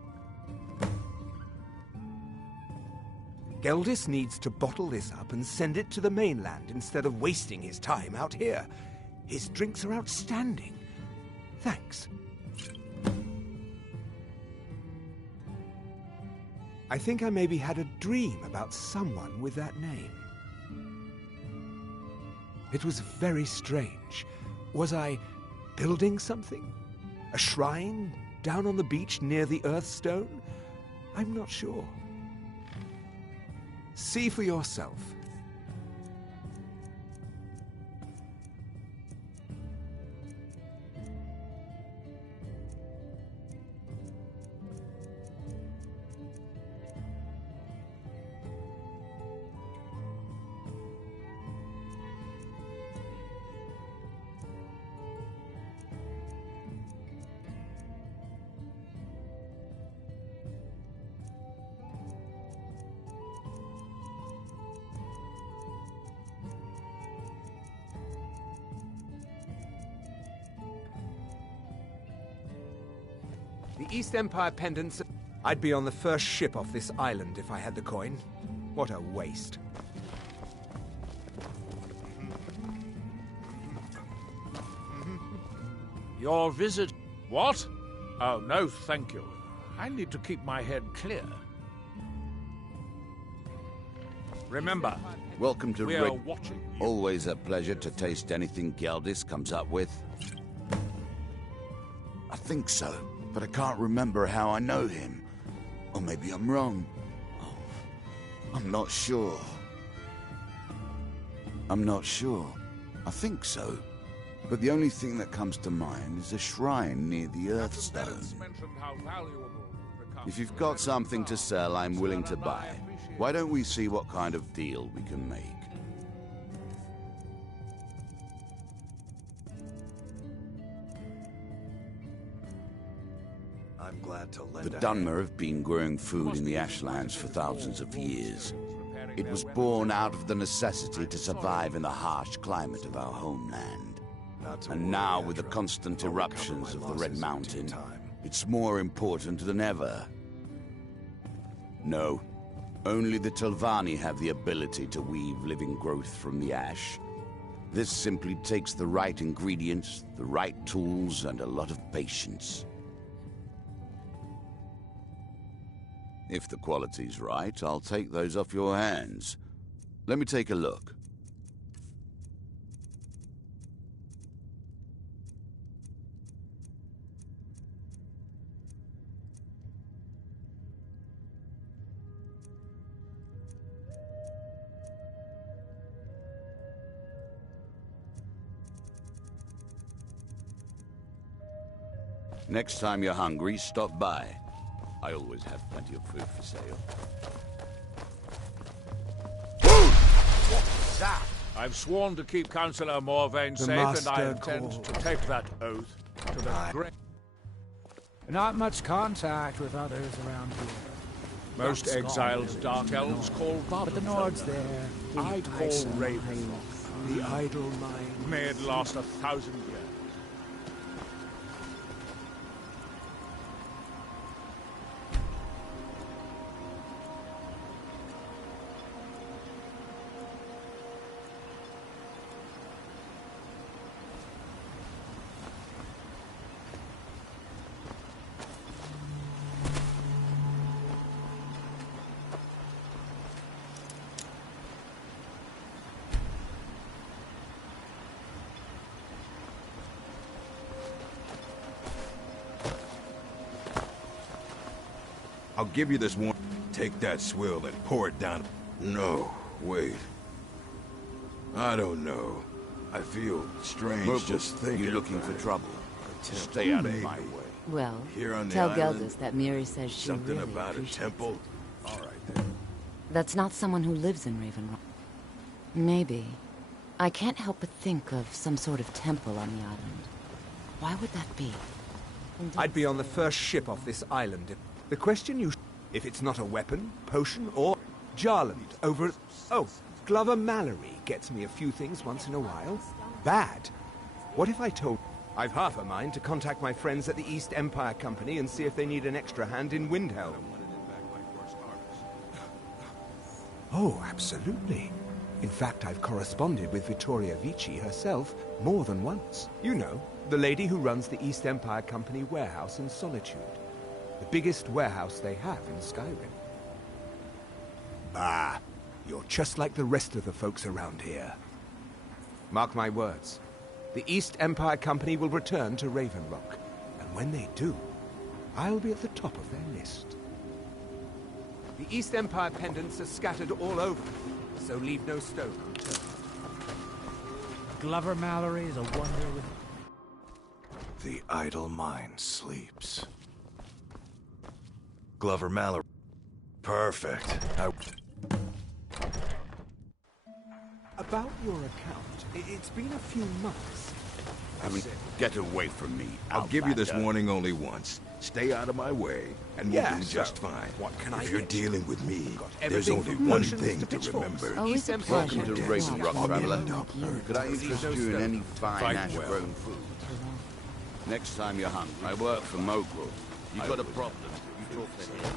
Geldis needs to bottle this up and send it to the mainland instead of wasting his time out here. His drinks are outstanding. Thanks. I think I maybe had a dream about someone with that name. It was very strange. Was I building something? A shrine down on the beach near the Earthstone? I'm not sure. See for yourself. The East Empire pendants... I'd be on the first ship off this island if I had the coin. What a waste. Your visit... What? Oh, no, thank you. I need to keep my head clear. Remember, welcome to we are watching you. Always a pleasure to taste anything Geldis comes up with. I think so, but I can't remember how I know him. Or maybe I'm wrong. Oh, I'm not sure. I think so. But the only thing that comes to mind is a shrine near the Earthstone. If you've got something to sell, I'm willing to buy. Why don't we see what kind of deal we can make? I'm glad to lend The Dunmer have been growing food in the Ashlands for thousands of years. It was born out of the necessity to survive in the harsh climate of our homeland. And now, with the constant eruptions of the Red Mountain, it's more important than ever. No, only the Telvanni have the ability to weave living growth from the ash. This simply takes the right ingredients, the right tools, and a lot of patience. If the quality's right, I'll take those off your hands. Let me take a look. Next time you're hungry, stop by. I always have plenty of food for sale. What's that? I've sworn to keep Councillor Morvain safe, and I intend to take that oath to the great... Not much contact with others around here. Most exiled Dark Elves call Bob. But the Nords there... I'd call Ravenlock the idle mind. May it last 1,000 years. I'll give you this one. Take that swill and pour it down. No, wait. I don't know. I feel strange Mobile, just thinking. you're looking for trouble. Stay out of my way. Well, Here on the tell island, Geldas that Miri says she something really about a appreciates temple. it. All right then. That's not someone who lives in Raven Rock. Maybe. I can't help but think of some sort of temple on the island. Why would that be? I'd be on the first ship off this island. The question you... If it's not a weapon, potion, or... Jarland over at... Oh, Glover Mallory gets me a few things once in a while. Bad. What if I told... I've half a mind to contact my friends at the East Empire Company and see if they need an extra hand in Windhelm. Oh, absolutely. In fact, I've corresponded with Vittoria Vici herself more than once. You know, the lady who runs the East Empire Company warehouse in Solitude. The biggest warehouse they have in Skyrim. Ah, you're just like the rest of the folks around here. Mark my words. The East Empire Company will return to Raven Rock. And when they do, I'll be at the top of their list. The East Empire pendants are scattered all over, so leave no stone unturned. Glover Mallory is a wonder with... The idle mind sleeps. Glover Mallory. Perfect. About your account, it's been a few months. Get away from me. I'll give you this outlander. warning only once. Stay out of my way, and we'll do just fine. What can if I you're get dealing with me, there's everything only from one potions thing to to pitchforks. remember. Always a pleasure. Welcome to Raven Rock, Traveler. Could I Leave interest no you in stone. any fine Fight ash-grown food? Next time you're hungry, I work for Mogul. You got a problem, you talk to him.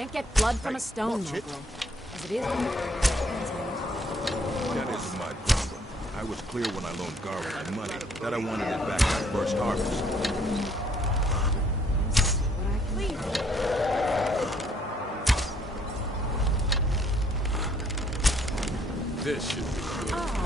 Can't get blood from a stone, Mogul. As it is... That isn't my problem. I was clear when I loaned Garland my money that I wanted it back at first harvest. This should be good.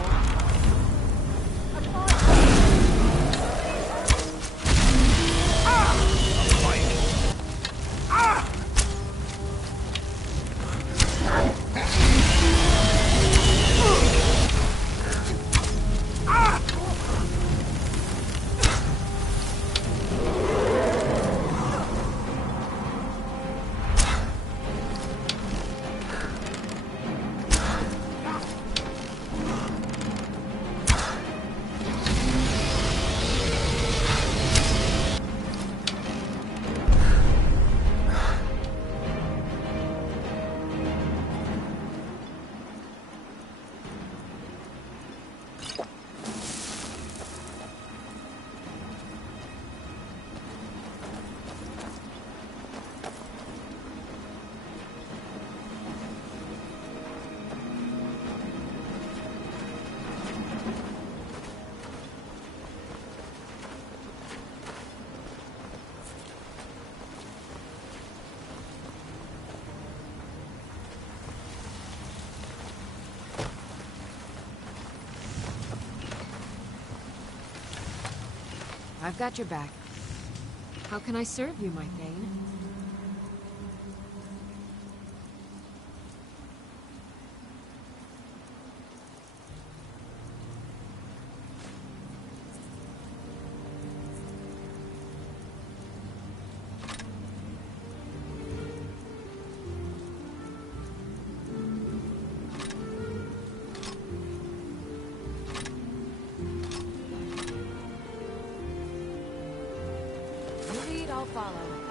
I've got your back. How can I serve you, my Thane? follow.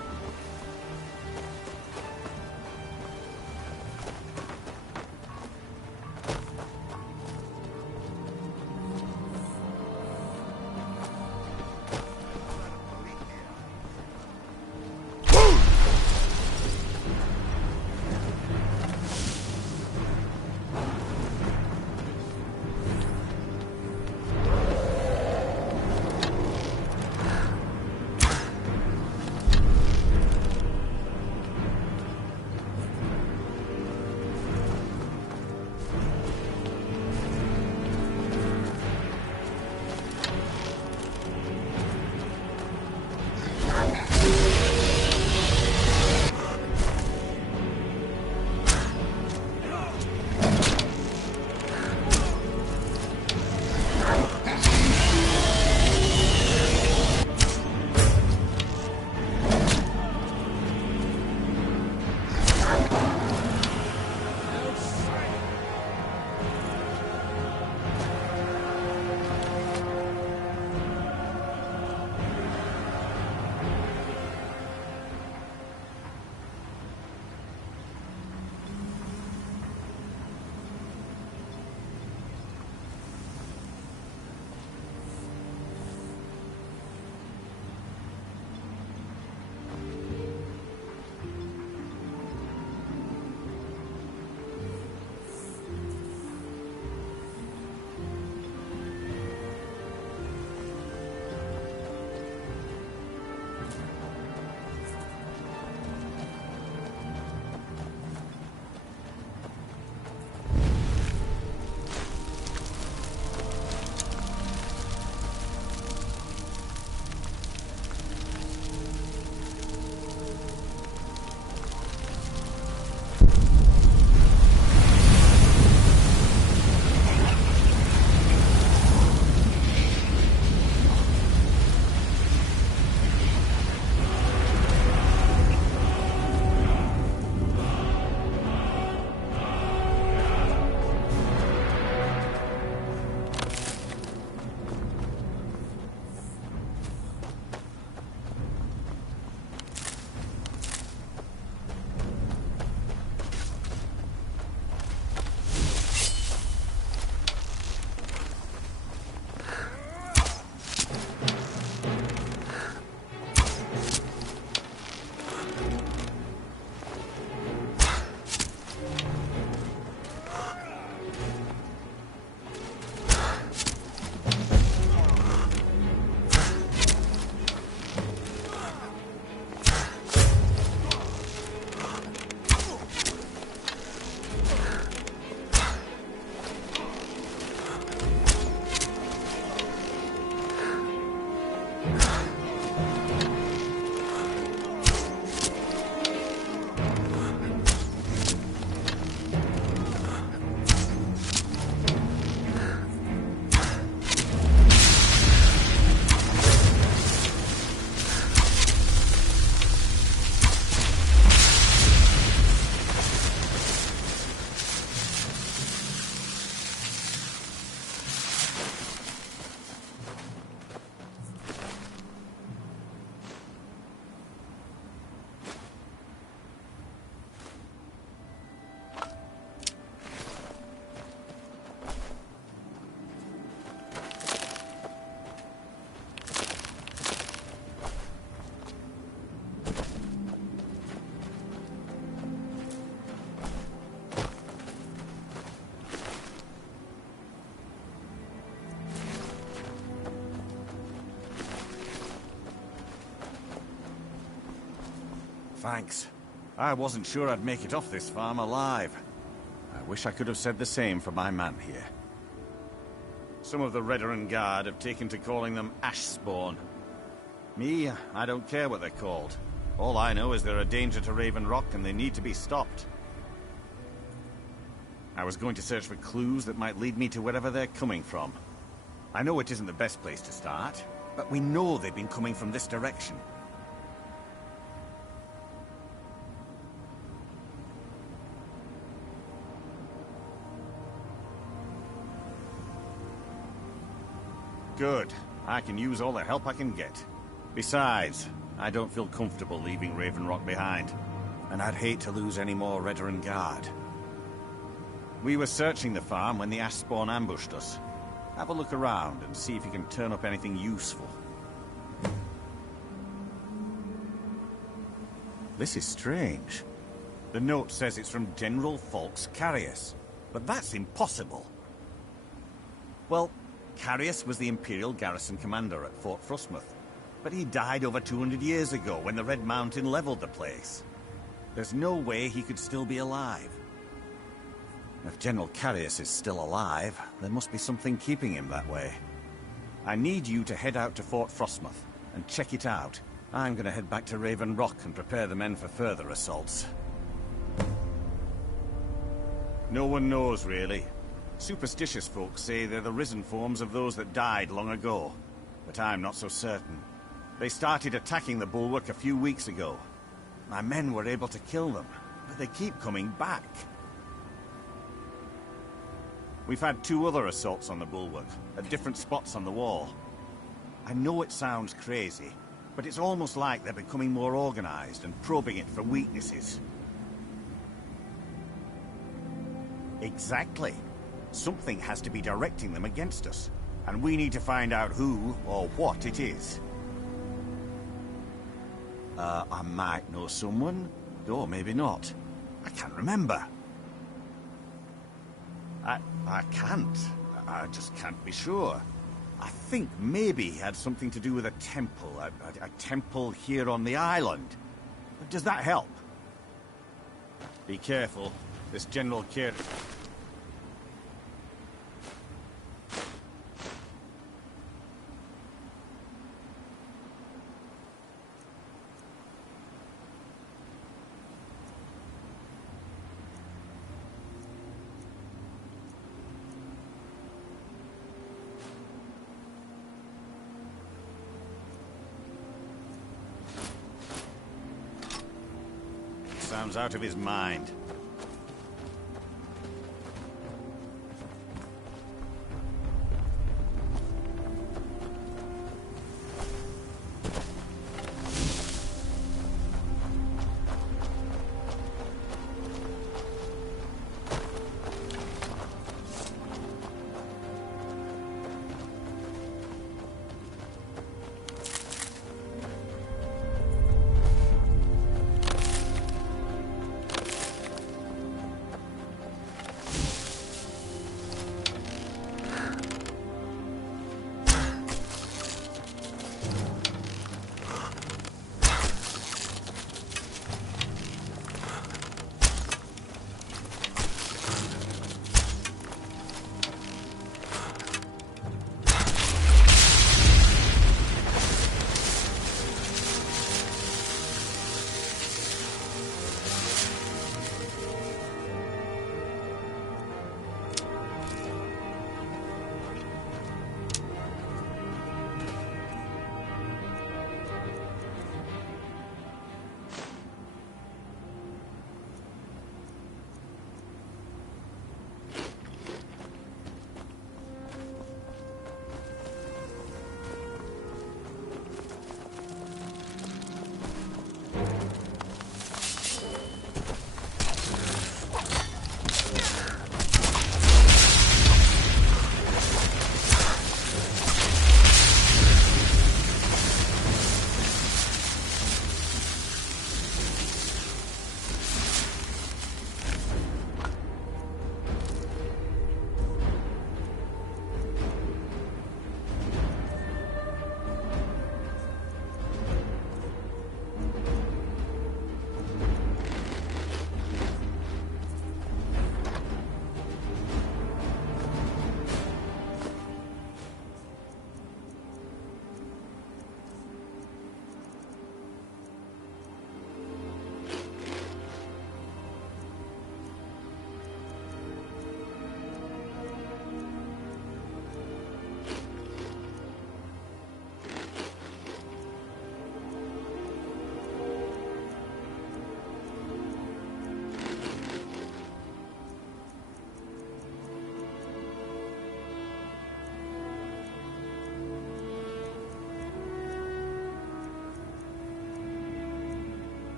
Thanks. I wasn't sure I'd make it off this farm alive. I wish I could have said the same for my man here. Some of the Redoran Guard have taken to calling them Ashspawn. Me, I don't care what they're called. All I know is they're a danger to Raven Rock and they need to be stopped. I was going to search for clues that might lead me to wherever they're coming from. I know it isn't the best place to start, but we know they've been coming from this direction. Good. I can use all the help I can get. Besides, I don't feel comfortable leaving Raven Rock behind, and I'd hate to lose any more Redoran Guard. We were searching the farm when the Ash Spawn ambushed us. Have a look around and see if you can turn up anything useful. This is strange. The note says it's from General Falks Carius, but that's impossible. Well, Carius was the Imperial garrison commander at Fort Frostmoth, but he died over 200 years ago when the Red Mountain leveled the place. There's no way he could still be alive. If General Carius is still alive, there must be something keeping him that way. I need you to head out to Fort Frostmoth and check it out. I'm gonna head back to Raven Rock and prepare the men for further assaults. No one knows, really. Superstitious folks say they're the risen forms of those that died long ago, but I'm not so certain. They started attacking the bulwark a few weeks ago. My men were able to kill them, but they keep coming back. We've had 2 other assaults on the bulwark, at different spots on the wall. I know it sounds crazy, but it's almost like they're becoming more organized and probing it for weaknesses. Exactly. Something has to be directing them against us, and we need to find out who or what it is. I might know someone, or maybe not. I can't remember. I can't. I just can't be sure. I think maybe he had something to do with a temple. A temple here on the island. Does that help? Be careful. This General Carius... Sounds out of his mind.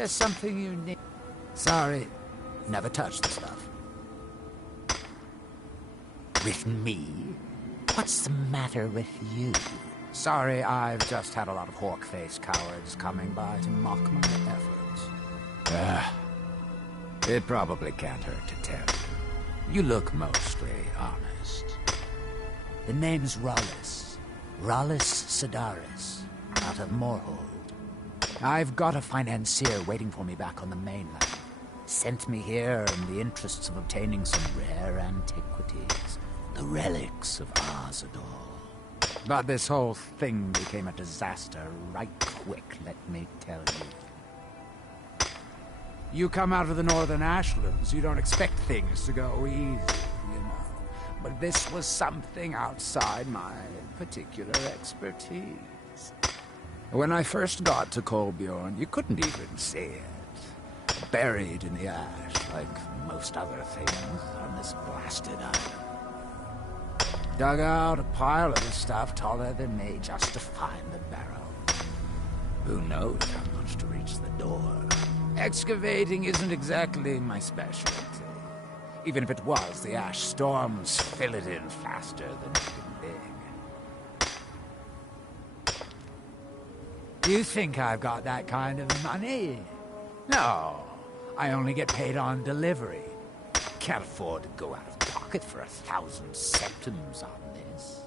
There's something you need. Sorry, never touched the stuff. With me? What's the matter with you? Sorry, I've just had a lot of hawk-faced cowards coming by to mock my efforts. It probably can't hurt to tell you. You look mostly honest. The name's Rollis. Rollis Sedaris, out of Moorhold. I've got a financier waiting for me back on the mainland. Sent me here in the interests of obtaining some rare antiquities. The relics of Arzador. But this whole thing became a disaster right quick, let me tell you. You come out of the Northern Ashlands, you don't expect things to go easy, you know. But this was something outside my particular expertise. When I first got to Kolbjorn, you couldn't even see it. Buried in the ash, like most other things on this blasted island. Dug out a pile of the stuff taller than me just to find the barrel. Who knows how much to reach the door? Excavating isn't exactly my specialty. Even if it was, the ash storms fill it in faster than it can dig. You think I've got that kind of money? No, I only get paid on delivery. Can't afford to go out of pocket for 1,000 septims on this.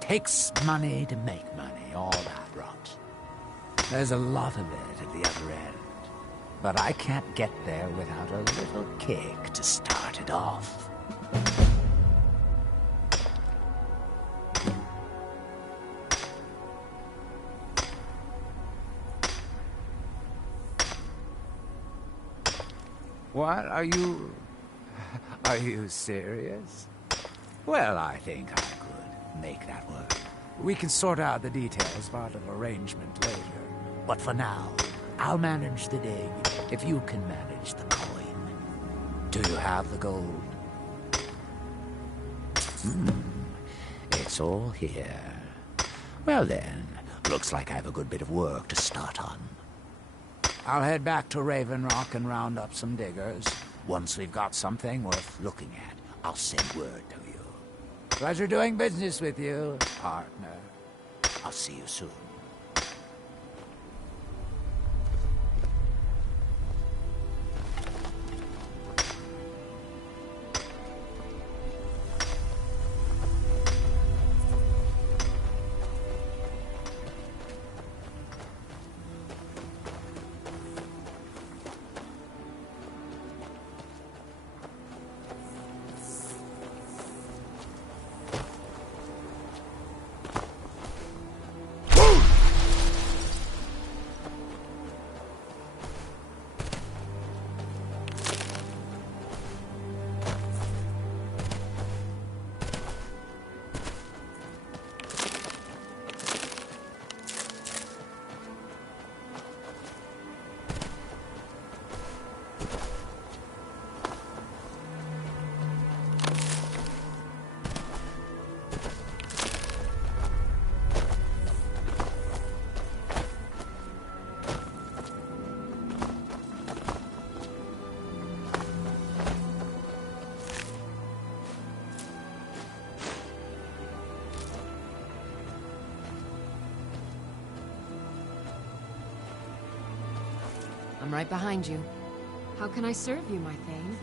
Takes money to make money, all that rot. There's a lot of it at the other end. But I can't get there without a little kick to start it off. What? Are you serious? Well, I think I could make that work. We can sort out the details of our little arrangement later. But for now, I'll manage the dig if you can manage the coin. Do you have the gold? It's all here. Well then, looks like I have a good bit of work to start on. I'll head back to Raven Rock and round up some diggers. Once we've got something worth looking at, I'll send word to you. Pleasure doing business with you, partner. I'll see you soon. I'm right behind you. How can I serve you, my Thane?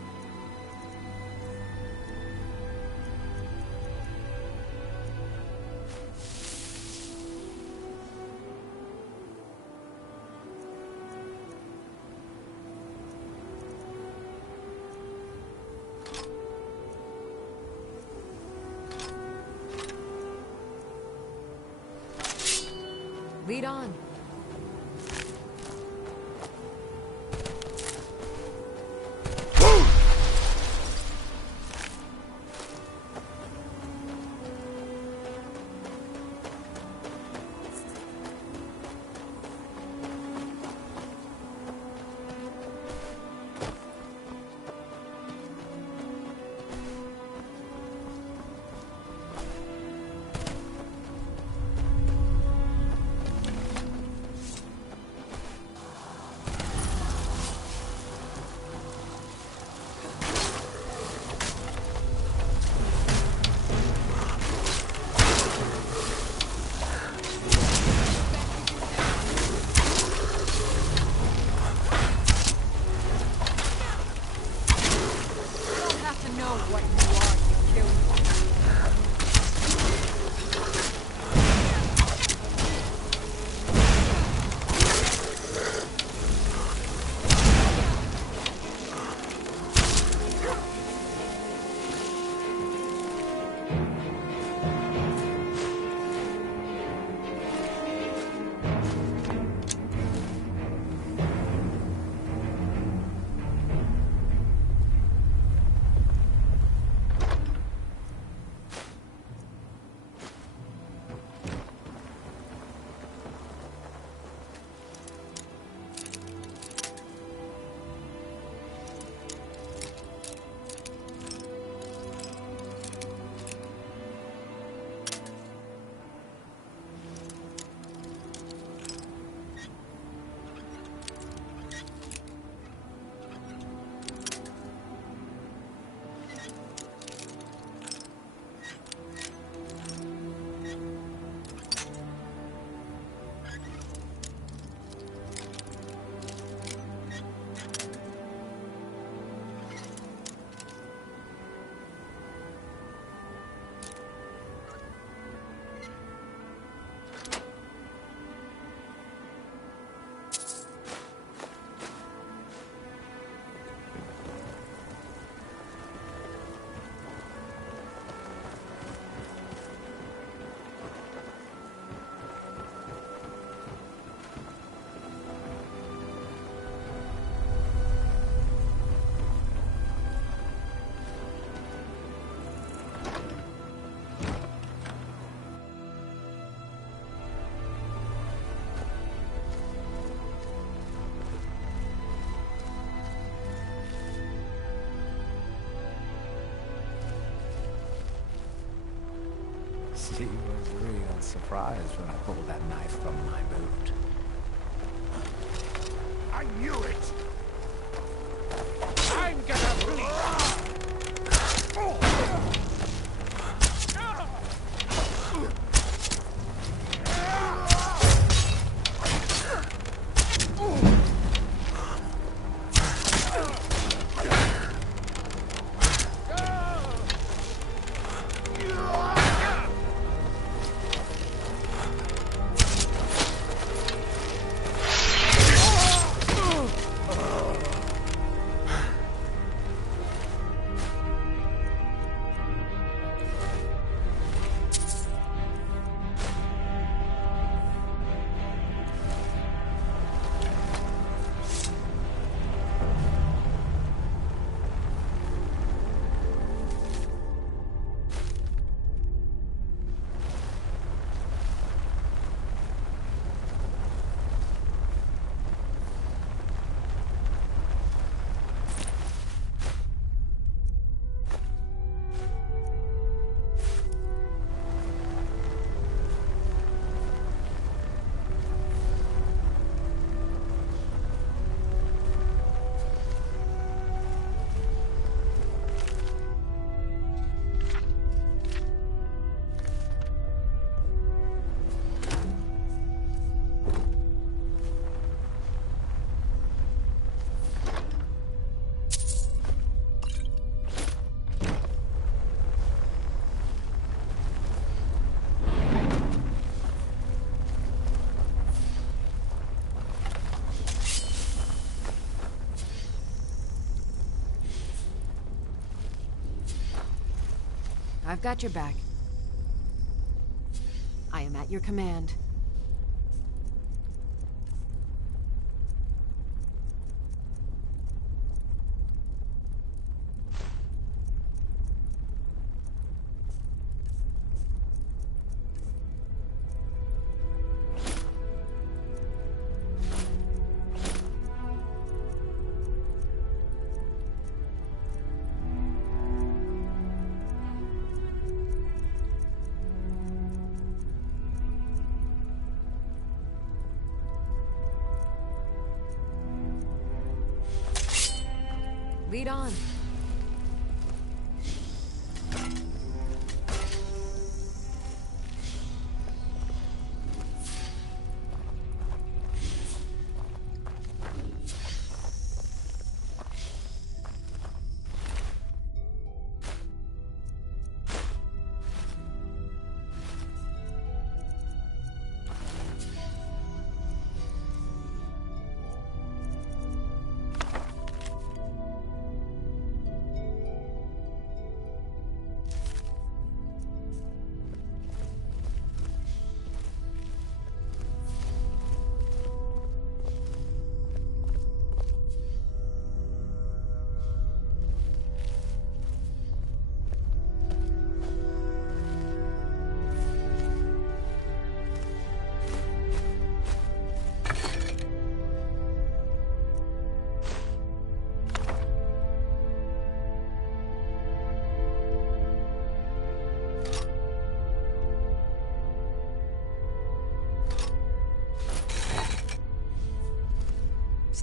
Lead on. little surprised when I pulled that knife from my boot. I knew it! I'm gonna bleed! I've got your back. I am at your command. Lead on.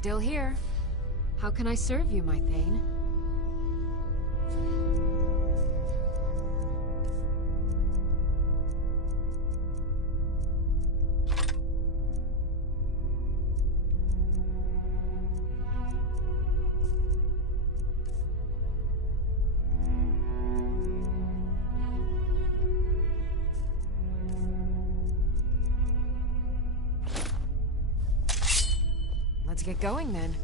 Still here. How can I serve you, my Thane? Let's get going then.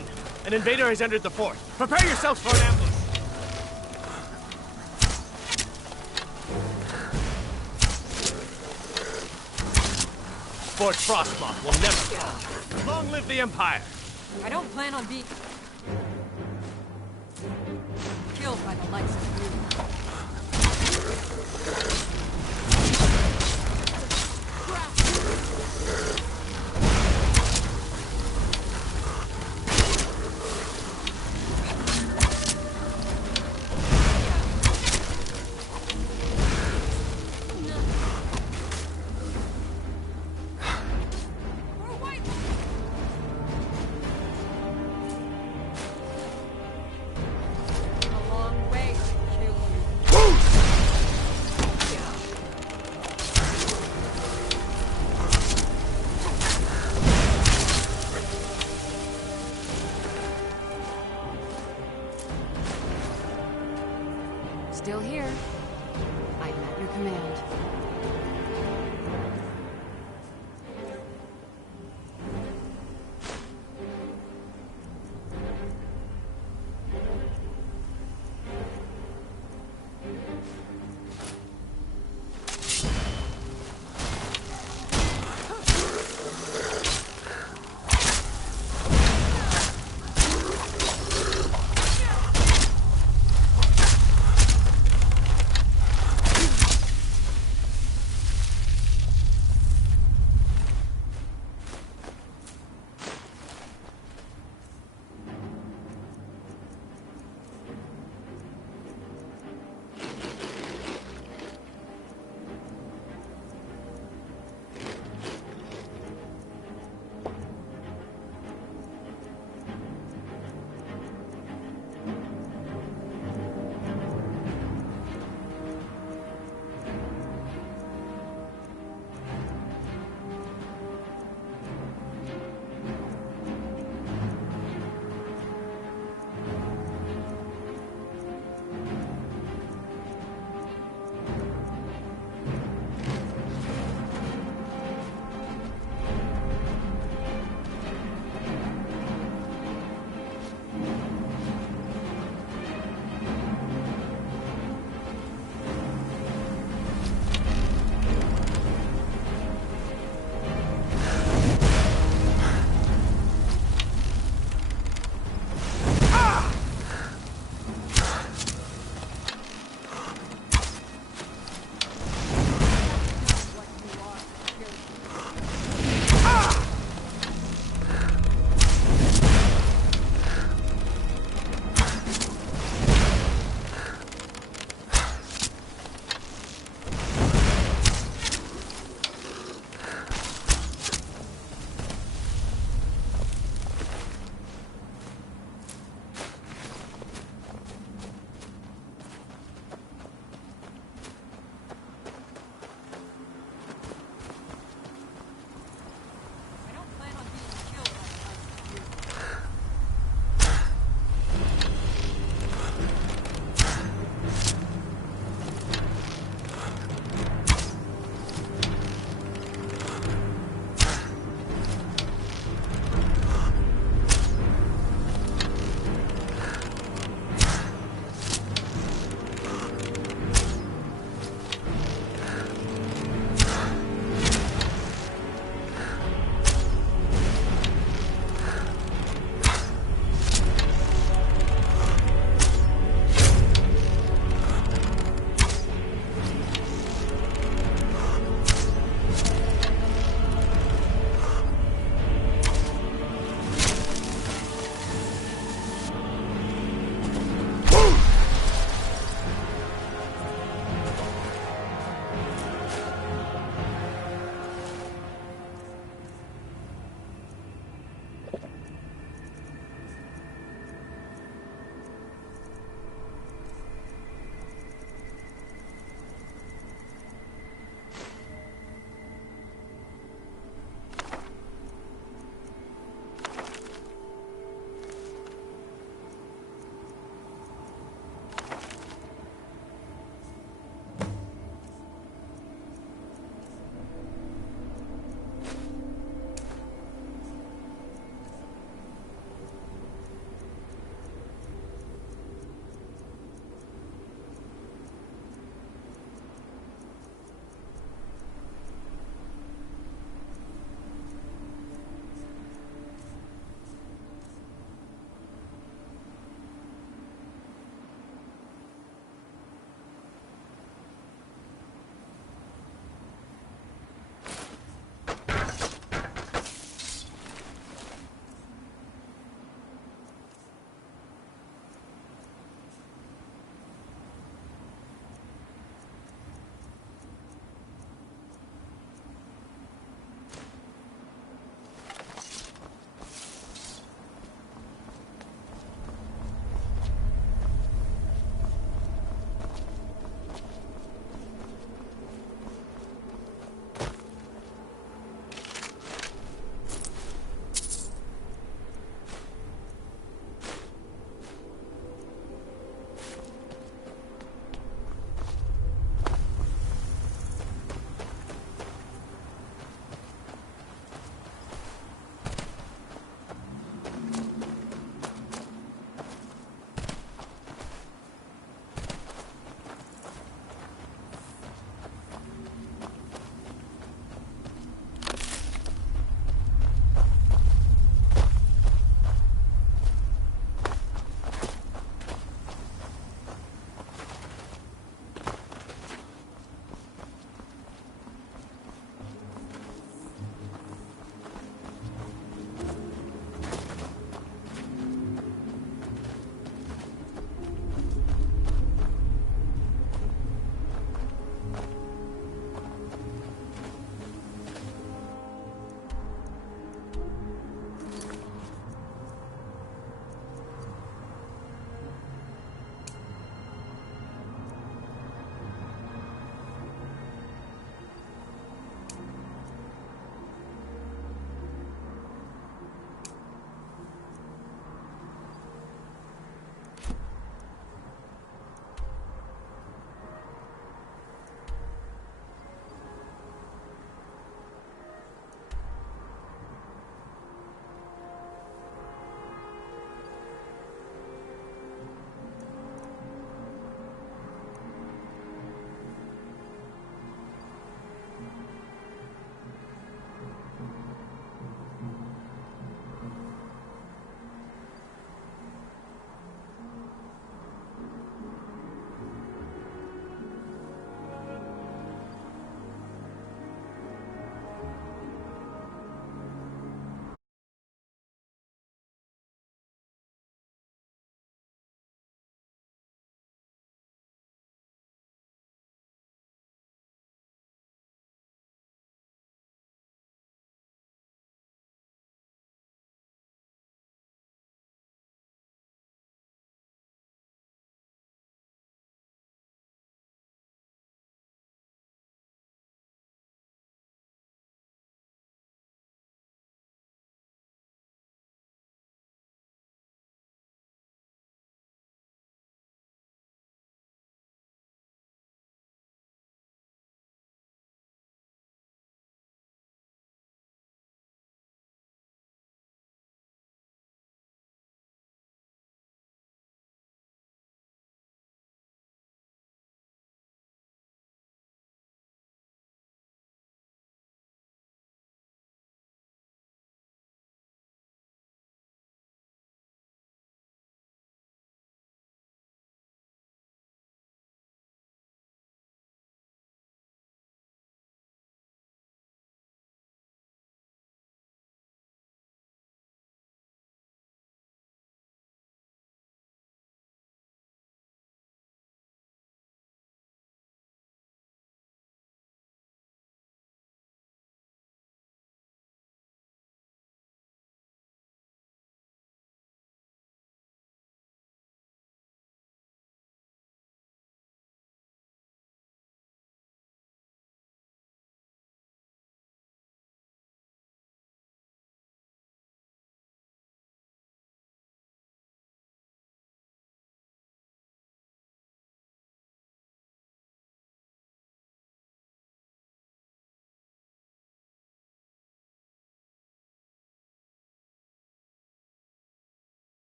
men. An invader has entered the fort. Prepare yourselves for an ambush. Fort Frostmoth will never fall. Long live the Empire! I don't plan on being killed by the likes of you. Still here. I'm at your command.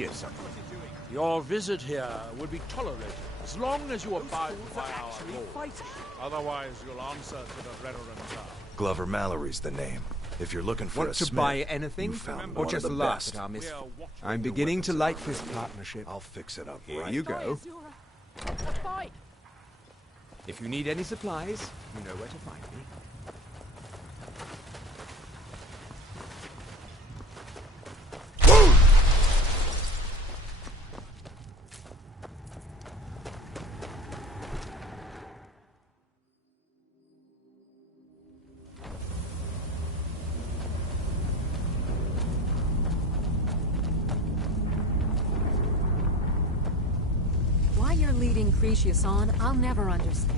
you something. Your visit here will be tolerated as long as you abide by our laws. Otherwise, you'll answer to the Veteran Guard. Glover Mallory's the name. If you're looking for Want a to smith, buy anything? you found Or one just of the laugh best. at our misfit? I'm beginning to like this partnership. I'll fix it up. Here right you go. A fight! If you need any supplies, you know where to find me. Why you're leading Cretius on, I'll never understand.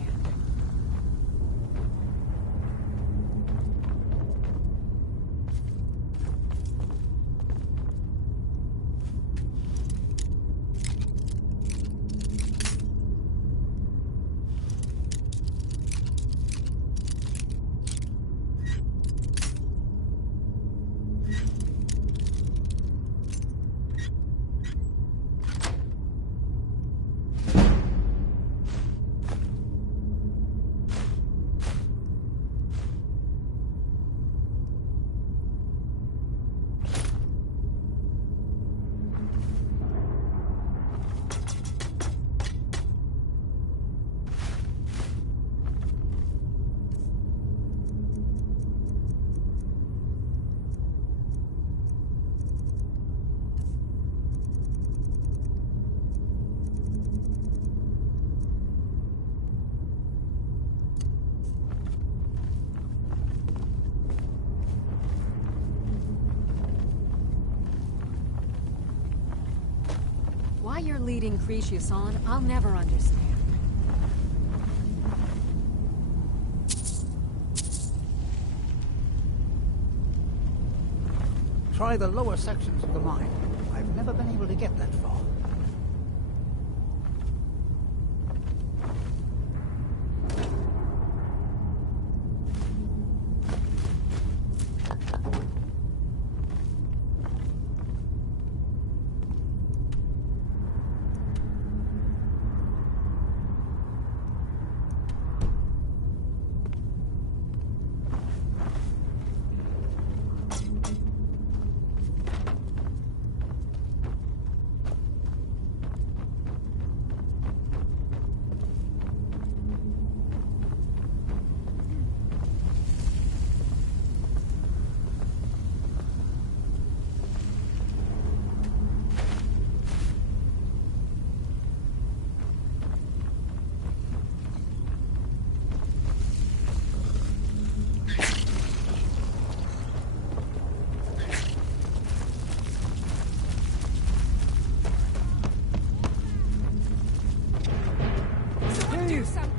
Why you're leading Cretius on, I'll never understand. Try the lower sections of the mine. I've never been able to get that far.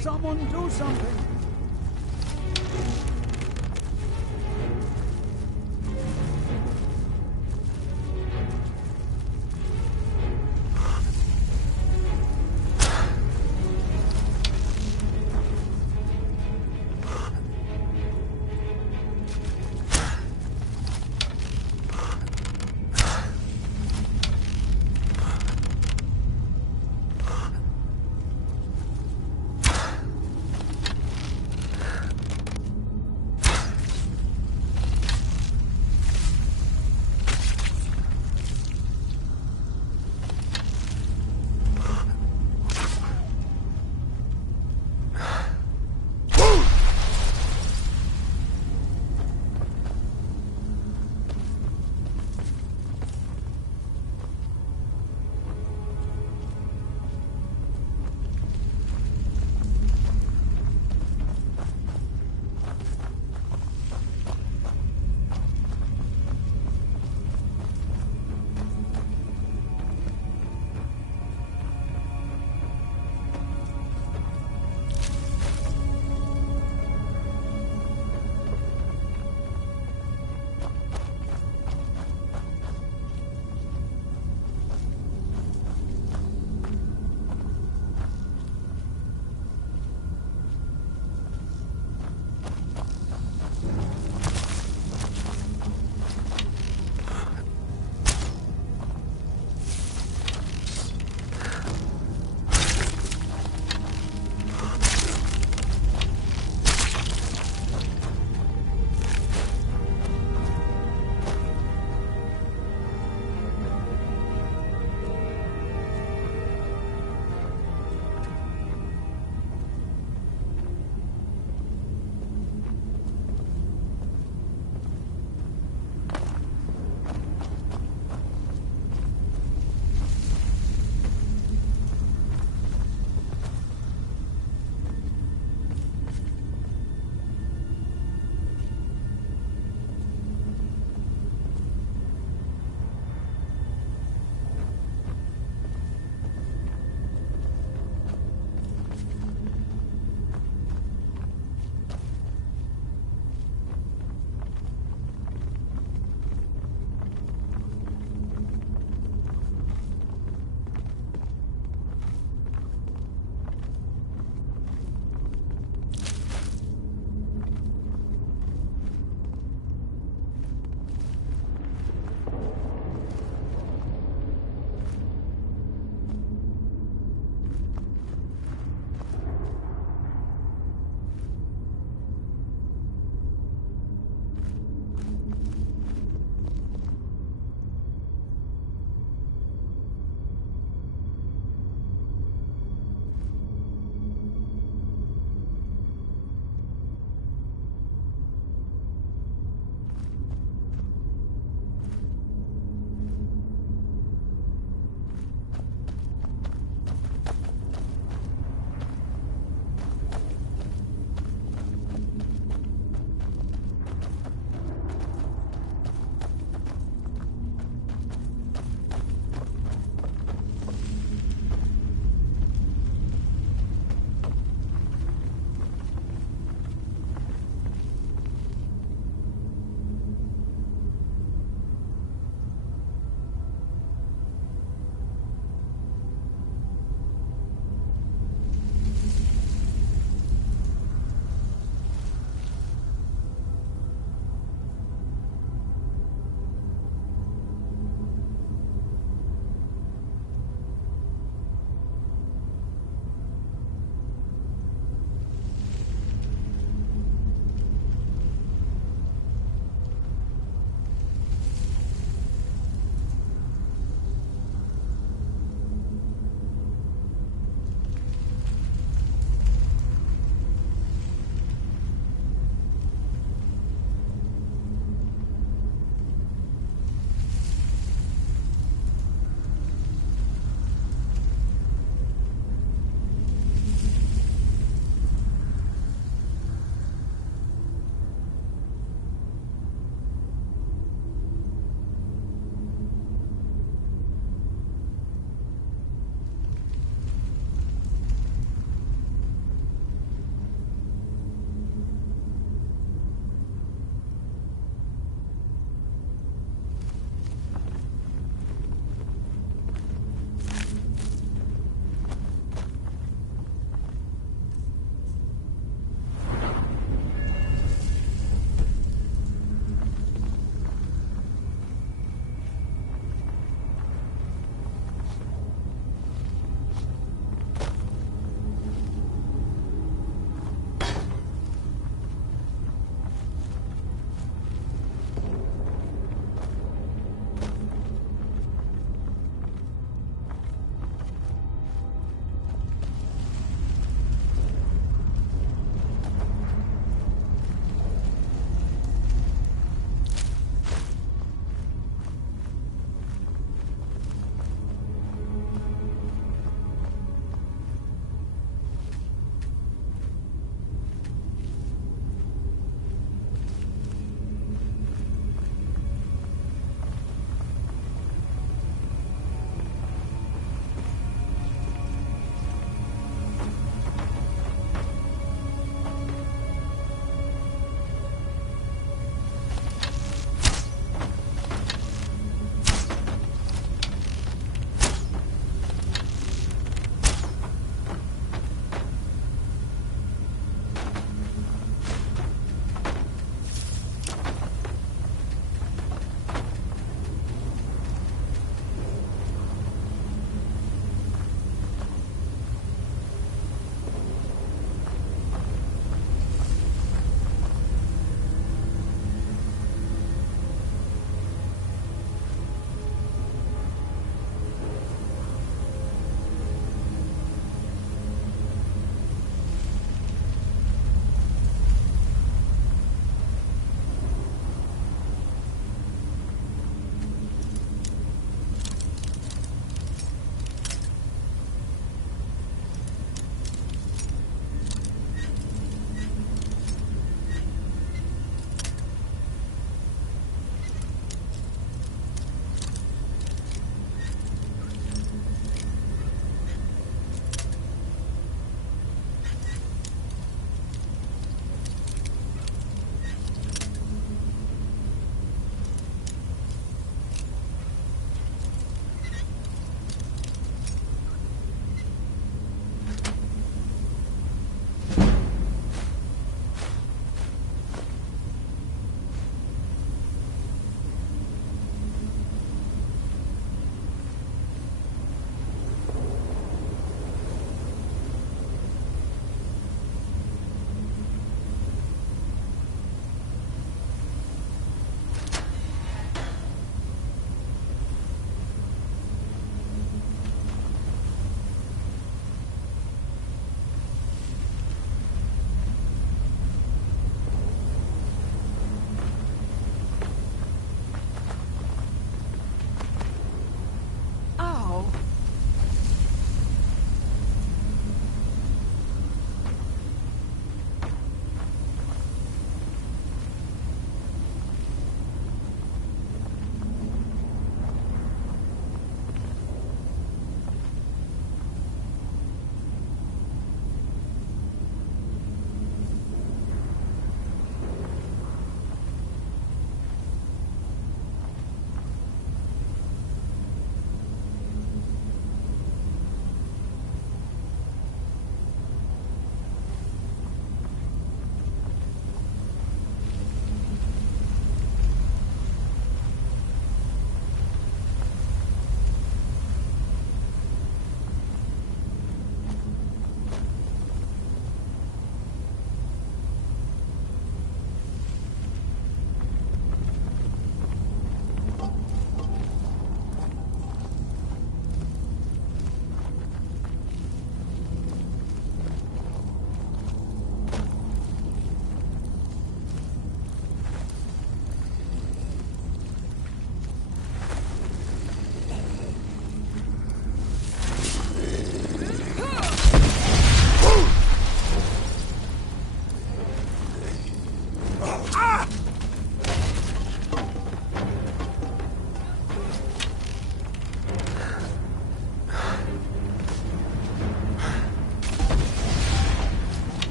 Someone do something!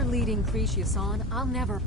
you're leading Cretius on, I'll never...